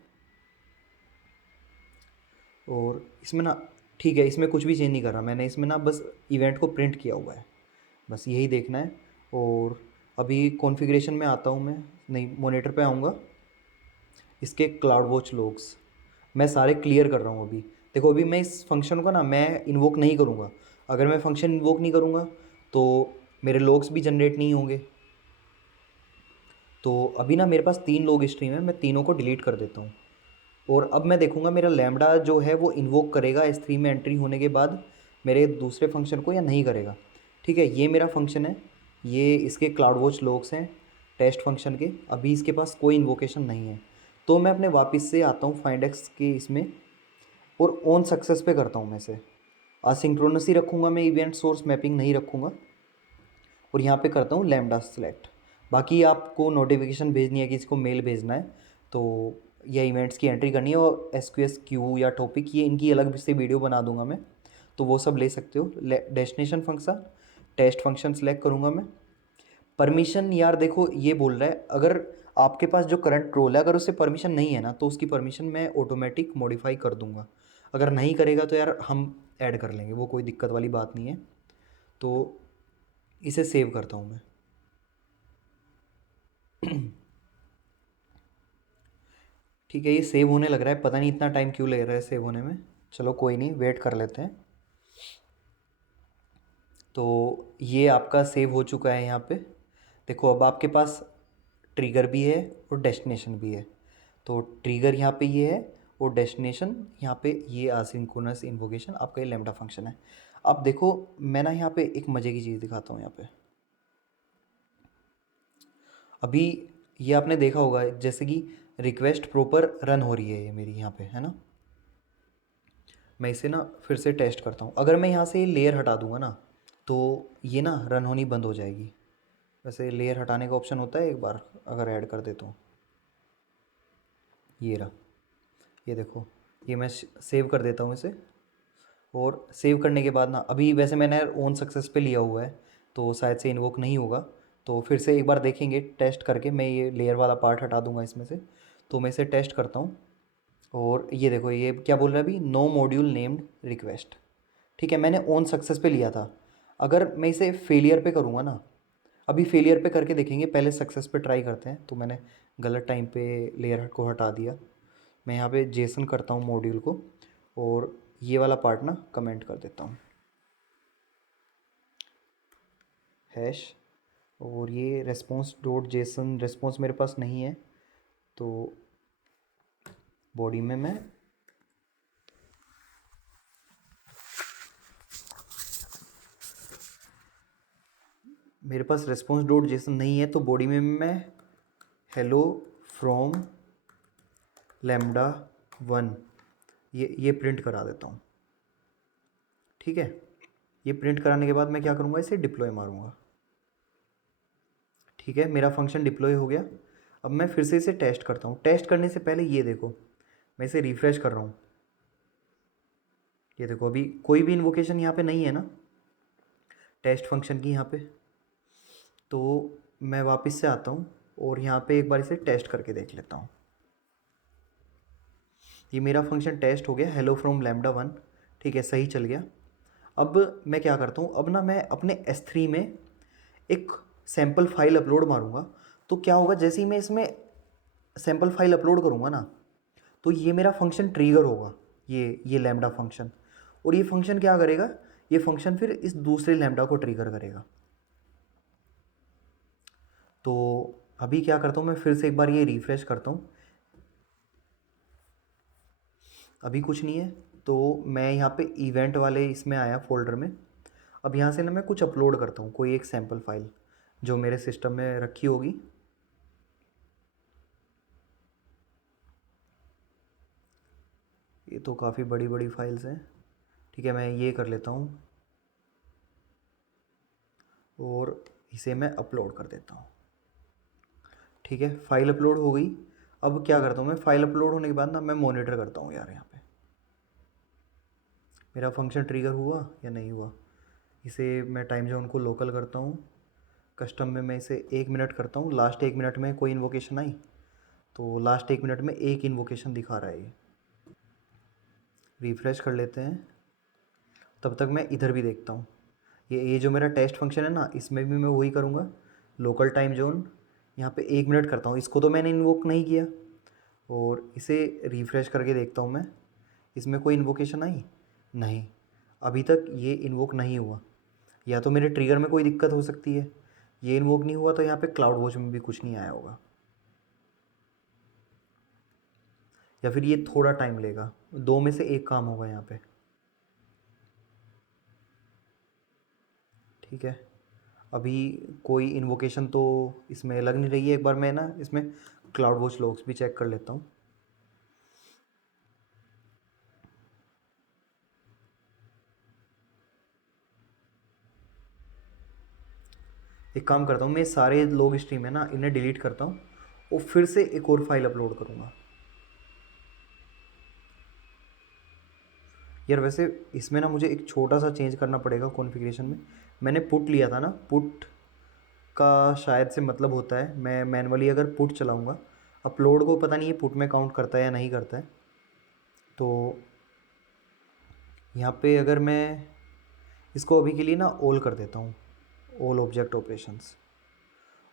और इसमें ना, ठीक है, इसमें कुछ भी चेंज नहीं कर रहा मैंने, इसमें ना बस इवेंट को प्रिंट किया हुआ है, बस यही देखना है। और अभी कॉन्फ़िगरेशन में आता हूँ मैं, नहीं मॉनिटर पे आऊँगा, इसके क्लाउड वॉच लॉग्स मैं सारे क्लियर कर रहा हूँ अभी। देखो अभी मैं इस फंक्शन को ना मैं इन्वोक नहीं करूँगा। अगर मैं फंक्शन इन्वोक नहीं करूँगा तो मेरे लॉग्स भी जनरेट नहीं होंगे। तो अभी ना मेरे पास 3 लॉग स्ट्रीम है, मैं तीनों को डिलीट कर देता हूँ। और अब मैं देखूँगा मेरा लैम्बडा जो है वो इन्वोक करेगा S3 में एंट्री होने के बाद मेरे दूसरे फंक्शन को या नहीं करेगा। ठीक है, ये मेरा फंक्शन है, ये इसके क्लाउड वॉच लॉग्स हैं टेस्ट फंक्शन के। अभी इसके पास कोई इन्वोकेशन नहीं है, तो मैं अपने वापस से आता हूँ फाइंड एक्स के इसमें और ऑन सक्सेस पे करता हूँ मैं इसे। असिंक्रोनस ही रखूँगा मैं, इवेंट सोर्स मैपिंग नहीं रखूँगा। और यहाँ पे करता हूँ लैम्बडा सेलेक्ट। बाकी आपको नोटिफिकेशन भेजनी है, किसी को मेल भेजना है तो या इवेंट्स की एंट्री करनी है और SQS क्यू या टॉपिक, ये इनकी अलग से वीडियो बना दूंगा मैं, तो वो सब ले सकते हो। Destination function test function select करूँगा मैं। परमिशन यार देखो ये बोल रहा है अगर आपके पास जो करंट रोल है अगर उससे परमिशन नहीं है ना तो उसकी परमिशन मैं ऑटोमेटिक मॉडिफाई कर दूंगा। अगर नहीं करेगा तो यार हम ऐड कर लेंगे, वो कोई दिक्कत वाली बात नहीं है। तो इसे सेव करता हूँ मैं। ठीक है, ये सेव होने लग रहा है, पता नहीं इतना टाइम क्यों लग रहा है सेव होने में। चलो कोई नहीं, वेट कर लेते हैं। तो ये आपका सेव हो चुका है यहाँ पे। देखो अब आपके पास ट्रिगर भी है और डेस्टिनेशन भी है। तो ट्रिगर यहाँ पे ये है और डेस्टिनेशन यहाँ पे ये आसिंक्रोनस इन्वोकेशन आपका ये लैम्बडा फंक्शन है। अब देखो मैं ना यहाँ पे एक मज़े की चीज़ दिखाता हूँ यहाँ पे। अभी ये आपने देखा होगा जैसे कि रिक्वेस्ट प्रॉपर रन हो रही है ये मेरी यहाँ पे, है ना। मैं इसे ना फिर से टेस्ट करता हूँ। अगर मैं यहाँ से ये लेयर हटा दूंगा ना तो ये ना रन होनी बंद हो जाएगी। वैसे लेयर हटाने का ऑप्शन होता है एक बार अगर ऐड कर देता हूँ, ये रहा, ये देखो, ये मैं सेव कर देता हूँ इसे। और सेव करने के बाद ना अभी वैसे मैंने ओन सक्सेस पे लिया हुआ है तो शायद से इन्वोक नहीं होगा। तो फिर से एक बार देखेंगे टेस्ट करके, मैं ये लेयर वाला पार्ट हटा दूंगा इसमें से। तो मैं इसे टेस्ट करता हूँ और ये देखो ये क्या बोल रहा है अभी, नो मॉड्यूल नेम्ड रिक्वेस्ट। ठीक है, मैंने ऑन सक्सेस पे लिया था। अगर मैं इसे फेलियर पे करूँगा ना, अभी फेलियर पे करके देखेंगे, पहले सक्सेस पे ट्राई करते हैं। तो मैंने गलत टाइम पे लेयर को हटा दिया। मैं यहाँ पे जेसन करता हूँ मॉड्यूल को और ये वाला पार्ट ना कमेंट कर देता हूँ हैश। और ये रेस्पॉन्स डॉट जेसन रेस्पॉन्स मेरे पास नहीं है तो बॉडी में मैं मेरे पास रेस्पॉन्स डॉट जेसन नहीं है तो बॉडी में मैं हेलो फ्रॉम लैम्बडा 1 ये प्रिंट करा देता हूँ। ठीक है, ये प्रिंट कराने के बाद मैं क्या करूँगा, इसे डिप्लॉय मारूँगा। ठीक है, मेरा फंक्शन डिप्लॉय हो गया। अब मैं फिर से इसे टेस्ट करता हूँ। टेस्ट करने से पहले ये देखो मैं इसे रिफ़्रेश कर रहा हूँ, ये देखो अभी कोई भी इन्वोकेशन यहाँ पे नहीं है ना टेस्ट फंक्शन की यहाँ पे। तो मैं वापस से आता हूँ और यहाँ पे एक बार इसे टेस्ट करके देख लेता हूँ। ये मेरा फंक्शन टेस्ट हो गया, हेलो फ्रॉम लैम्बडा 1। ठीक है, सही चल गया। अब मैं क्या करता हूँ, अब ना मैं अपने S3 में एक सैम्पल फाइल अपलोड मारूँगा। तो क्या होगा, जैसे ही मैं इसमें सैम्पल फाइल अपलोड करूँगा ना तो ये मेरा फंक्शन ट्रिगर होगा, ये लैम्बडा फंक्शन। और ये फंक्शन क्या करेगा, ये फंक्शन फिर इस दूसरे लैम्बडा को ट्रिगर करेगा। तो अभी क्या करता हूँ मैं फिर से एक बार ये रिफ़्रेश करता हूँ, अभी कुछ नहीं है। तो मैं यहाँ पे इवेंट वाले इसमें आया फोल्डर में। अब यहाँ से ना मैं कुछ अपलोड करता हूँ, कोई एक सैम्पल फाइल जो मेरे सिस्टम में रखी होगी। ये तो काफ़ी बड़ी बड़ी फाइल्स हैं। ठीक है, मैं ये कर लेता हूँ और इसे मैं अपलोड कर देता हूँ। ठीक है, फाइल अपलोड हो गई। अब क्या करता हूँ मैं, फाइल अपलोड होने के बाद ना मैं मॉनिटर करता हूँ यार यहाँ पे मेरा फंक्शन ट्रिगर हुआ या नहीं हुआ। इसे मैं टाइम जोन को लोकल करता हूँ, कस्टम में मैं इसे 1 मिनट करता हूँ। लास्ट 1 मिनट में कोई इन्वोकेशन आई तो लास्ट 1 मिनट में एक इन्वोकेशन दिखा रहा है ये। रिफ़्रेश कर लेते हैं, तब तक मैं इधर भी देखता हूँ। ये जो मेरा टेस्ट फंक्शन है ना इसमें भी मैं वही करूँगा लोकल टाइम जोन, यहाँ पे 1 मिनट करता हूँ। इसको तो मैंने इन्वोक नहीं किया, और इसे रिफ़्रेश करके देखता हूँ मैं, इसमें कोई इन्वोकेशन आई? नहीं, अभी तक ये इन्वोक नहीं हुआ। या तो मेरे ट्रिगर में कोई दिक्कत हो सकती है, ये इन्वोक नहीं हुआ, तो यहाँ पे क्लाउड वॉच में भी कुछ नहीं आया होगा, या फिर ये थोड़ा टाइम लेगा। दो में से एक काम होगा यहाँ पे। ठीक है, अभी कोई इन्वोकेशन तो इसमें लग नहीं रही है। एक बार मैं ना इसमें क्लाउड वॉच लॉग्स भी चेक कर लेता हूँ। एक काम करता हूँ, मैं सारे लॉग स्ट्रीम है ना, इन्हें डिलीट करता हूँ और फिर से एक और फाइल अपलोड करूँगा। यार वैसे इसमें ना मुझे एक छोटा सा चेंज करना पड़ेगा कॉन्फ़िगरेशन में। मैंने पुट लिया था ना, पुट का शायद से मतलब होता है, मैं मैनुअली अगर पुट चलाऊँगा, अपलोड को पता नहीं ये पुट में काउंट करता है या नहीं करता है। तो यहाँ पे अगर मैं इसको अभी के लिए ना ऑल कर देता हूँ, all object operations,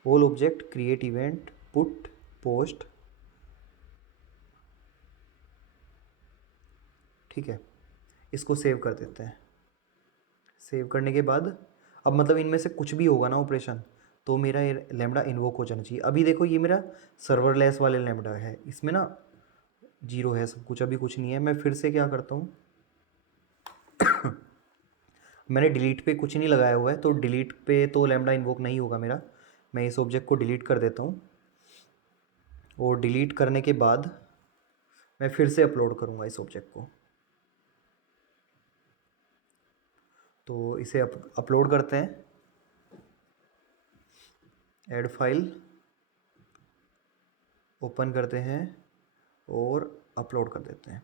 all object create event put post. ठीक है, इसको सेव कर देते हैं। सेव करने के बाद अब मतलब इनमें से कुछ भी होगा ना ऑपरेशन, तो मेरा ये लैम्बडा इन्वोक हो जाना चाहिए। अभी देखो ये मेरा सर्वरलेस वाले लैम्बडा है, इसमें ना जीरो है सब कुछ, अभी कुछ नहीं है। मैं फिर से क्या करता हूँ, मैंने डिलीट पे कुछ नहीं लगाया हुआ है, तो डिलीट पे तो लैम्बडा इन्वोक नहीं होगा मेरा। मैं इस ऑब्जेक्ट को डिलीट कर देता हूँ, और डिलीट करने के बाद मैं फिर से अपलोड करूँगा इस ऑब्जेक्ट को। तो इसे अपलोड करते हैं, ऐड फाइल ओपन करते हैं और अपलोड कर देते हैं।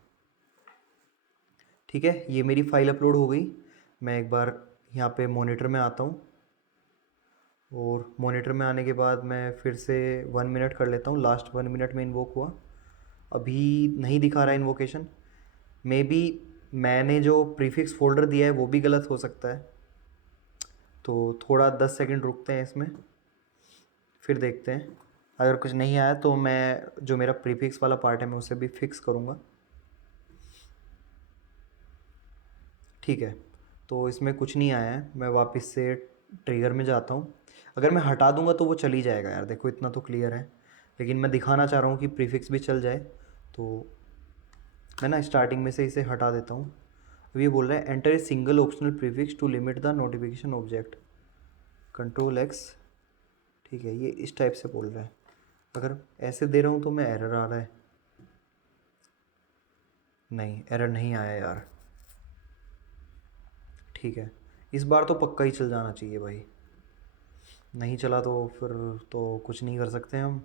ठीक है, ये मेरी फ़ाइल अपलोड हो गई। मैं एक बार यहाँ पे मॉनिटर में आता हूँ, और मॉनिटर में आने के बाद मैं फिर से 1 मिनट कर लेता हूँ। लास्ट 1 मिनट में इन्वोक हुआ, अभी नहीं दिखा रहा है इन्वोकेशन। मे बी मैंने जो प्रीफिक्स फोल्डर दिया है वो भी गलत हो सकता है, तो थोड़ा 10 सेकंड रुकते हैं इसमें, फिर देखते हैं। अगर कुछ नहीं आया तो मैं जो मेरा प्रीफिक्स वाला पार्ट है मैं उसे भी फिक्स करूँगा। ठीक है, तो इसमें कुछ नहीं आया है। मैं वापस से ट्रिगर में जाता हूँ। अगर मैं हटा दूंगा तो वो चल ही जाएगा यार, देखो इतना तो क्लियर है। लेकिन मैं दिखाना चाह रहा हूँ कि प्रीफिक्स भी चल जाए, तो मैं ना स्टार्टिंग में से इसे हटा देता हूँ। अब ये बोल रहा है enter a single optional prefix to limit the notification object, control X. ठीक है, ये इस टाइप से बोल रहा है। अगर ऐसे दे रहा हूँ तो मैं एरर आ रहा है। नहीं, एरर नहीं आया यार। ठीक है, इस बार तो पक्का ही चल जाना चाहिए भाई। नहीं चला तो फिर तो कुछ नहीं कर सकते हम,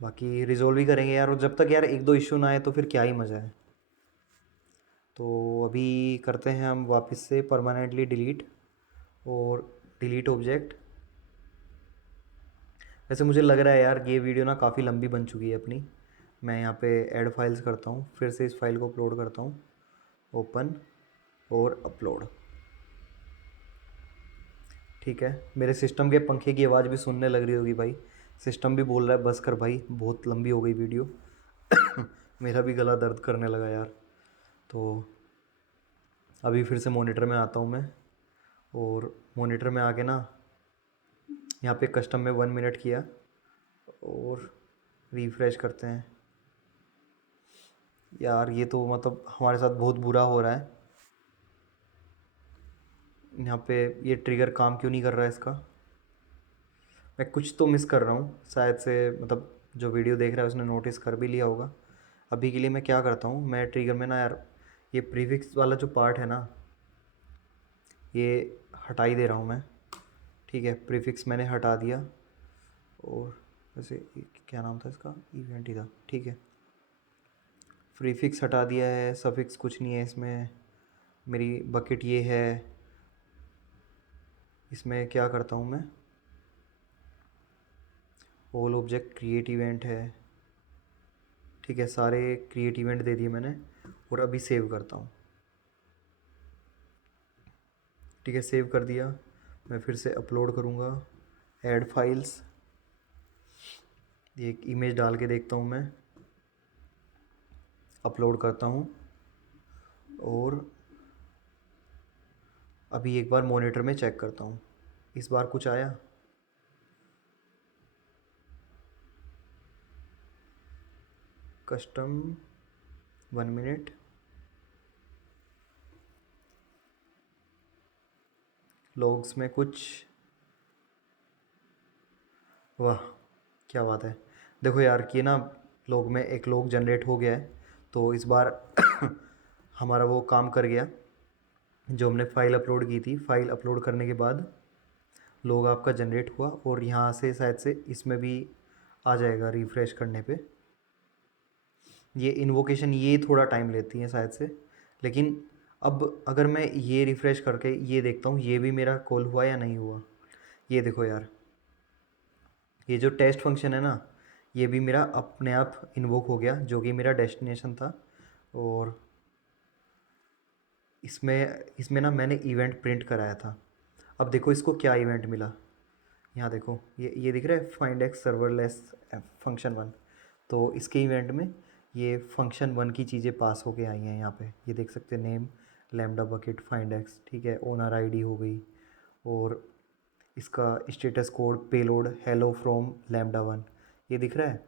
बाकी रिजोल्व ही करेंगे यार। और जब तक यार एक दो इशू ना आए तो फिर क्या ही मज़ा है। तो अभी करते हैं हम वापस से परमानेंटली डिलीट, और डिलीट ऑब्जेक्ट। वैसे मुझे लग रहा है यार ये वीडियो ना काफ़ी लंबी बन चुकी है अपनी। मैं यहाँ पे ऐड फाइल्स करता हूँ, फिर से इस फाइल को अपलोड करता हूँ, ओपन और अपलोड। ठीक है, मेरे सिस्टम के पंखे की आवाज़ भी सुनने लग रही होगी भाई। सिस्टम भी बोल रहा है बस कर भाई, बहुत लंबी हो गई वीडियो। मेरा भी गला दर्द करने लगा यार। तो अभी फिर से मॉनिटर में आता हूँ मैं, और मॉनिटर में आके ना यहाँ पे कस्टम में 1 मिनट किया, और रिफ़्रेश करते हैं। यार ये तो मतलब हमारे साथ बहुत बुरा हो रहा है। यहाँ पे ये ट्रिगर काम क्यों नहीं कर रहा है इसका? मैं कुछ तो मिस कर रहा हूँ शायद से, मतलब जो वीडियो देख रहा है उसने नोटिस कर भी लिया होगा। अभी के लिए मैं क्या करता हूँ, मैं ट्रिगर में ना यार ये प्रीफिक्स वाला जो पार्ट है ना, ये हटा ही दे रहा हूँ मैं। ठीक है, प्रीफिक्स मैंने हटा दिया, और वैसे क्या नाम था इसका, इवेंट ही था। ठीक है, प्रीफिक्स हटा दिया है, सफिक्स कुछ नहीं है इसमें। मेरी बकेट ये है, इसमें क्या करता हूँ मैं, ऑल ऑब्जेक्ट क्रिएट इवेंट है। ठीक है, सारे क्रिएट इवेंट दे दिए मैंने, और अभी सेव करता हूँ। ठीक है, सेव कर दिया। मैं फिर से अपलोड करूँगा, ऐड फाइल्स, एक इमेज डाल के देखता हूँ मैं, अपलोड करता हूँ और अभी एक बार मॉनिटर में चेक करता हूँ, इस बार कुछ आया? कस्टम 1 मिनट, लॉग्स में कुछ, वाह क्या बात है। देखो यार कि ना लॉग में एक लॉग जनरेट हो गया है, तो इस बार हमारा वो काम कर गया जो हमने फ़ाइल अपलोड की थी। फ़ाइल अपलोड करने के बाद लॉग आपका जनरेट हुआ और यहाँ से शायद से इसमें भी आ जाएगा रिफ़्रेश करने पे। ये इन्वोकेशन ये थोड़ा टाइम लेती है शायद से, लेकिन अब अगर मैं ये रिफ़्रेश करके ये देखता हूँ ये भी मेरा कॉल हुआ या नहीं हुआ। ये देखो यार, ये जो टेस्ट फंक्शन है ना, ये भी मेरा अपने आप इन्वोक हो गया, जो कि मेरा डेस्टिनेशन था। और इसमें ना मैंने इवेंट प्रिंट कराया था। अब देखो इसको क्या इवेंट मिला, यहाँ देखो ये दिख रहा है, फाइंड एक्स सर्वरलेस फंक्शन 1। तो इसके इवेंट में ये फंक्शन 1 की चीज़ें पास होके आई हैं यहाँ पे, ये देख सकते हैं, name lambda bucket find x, ठीक है, ओनर आईडी हो गई, और इसका status code payload hello from lambda 1, ये दिख रहा है।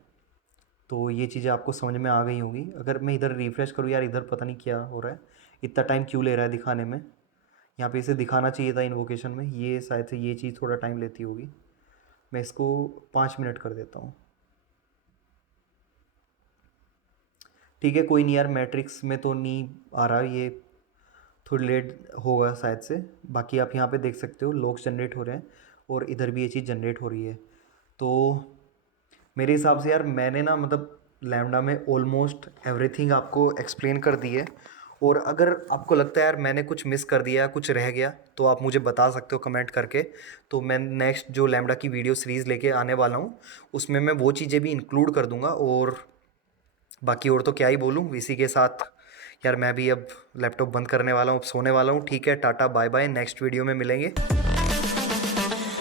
तो ये चीज़ें आपको समझ में आ गई होंगी। अगर मैं इधर रिफ़्रेश करूँ, यार इधर पता नहीं क्या हो रहा है, इतना टाइम क्यों ले रहा है दिखाने में। यहाँ पे इसे दिखाना चाहिए था इन्वोकेशन में, ये शायद से ये चीज़ थोड़ा टाइम लेती होगी। मैं इसको 5 मिनट कर देता हूँ, ठीक है, कोई नहीं यार, मैट्रिक्स में तो नहीं आ रहा, ये थोड़ी लेट होगा शायद से। बाकी आप यहाँ पे देख सकते हो लॉग्स जनरेट हो रहे हैं और इधर भी ये चीज़ जनरेट हो रही है। तो मेरे हिसाब से यार मैंने ना मतलब लैम्डा में ऑलमोस्ट एवरीथिंग आपको एक्सप्लेन कर दी है। और अगर आपको लगता है यार मैंने कुछ मिस कर दिया, कुछ रह गया, तो आप मुझे बता सकते हो कमेंट करके। तो मैं नेक्स्ट जो लैम्डा की वीडियो सीरीज़ लेके आने वाला हूँ उसमें मैं वो चीज़ें भी इंक्लूड कर दूँगा। और बाकी और तो क्या ही बोलूँ, इसी के साथ यार मैं भी अब लैपटॉप बंद करने वाला हूँ, अब सोने वाला हूँ। ठीक है, टाटा बाय बाय, नेक्स्ट वीडियो में मिलेंगे।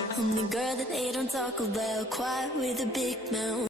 I'm the girl that they don't talk about, quiet with a big mouth.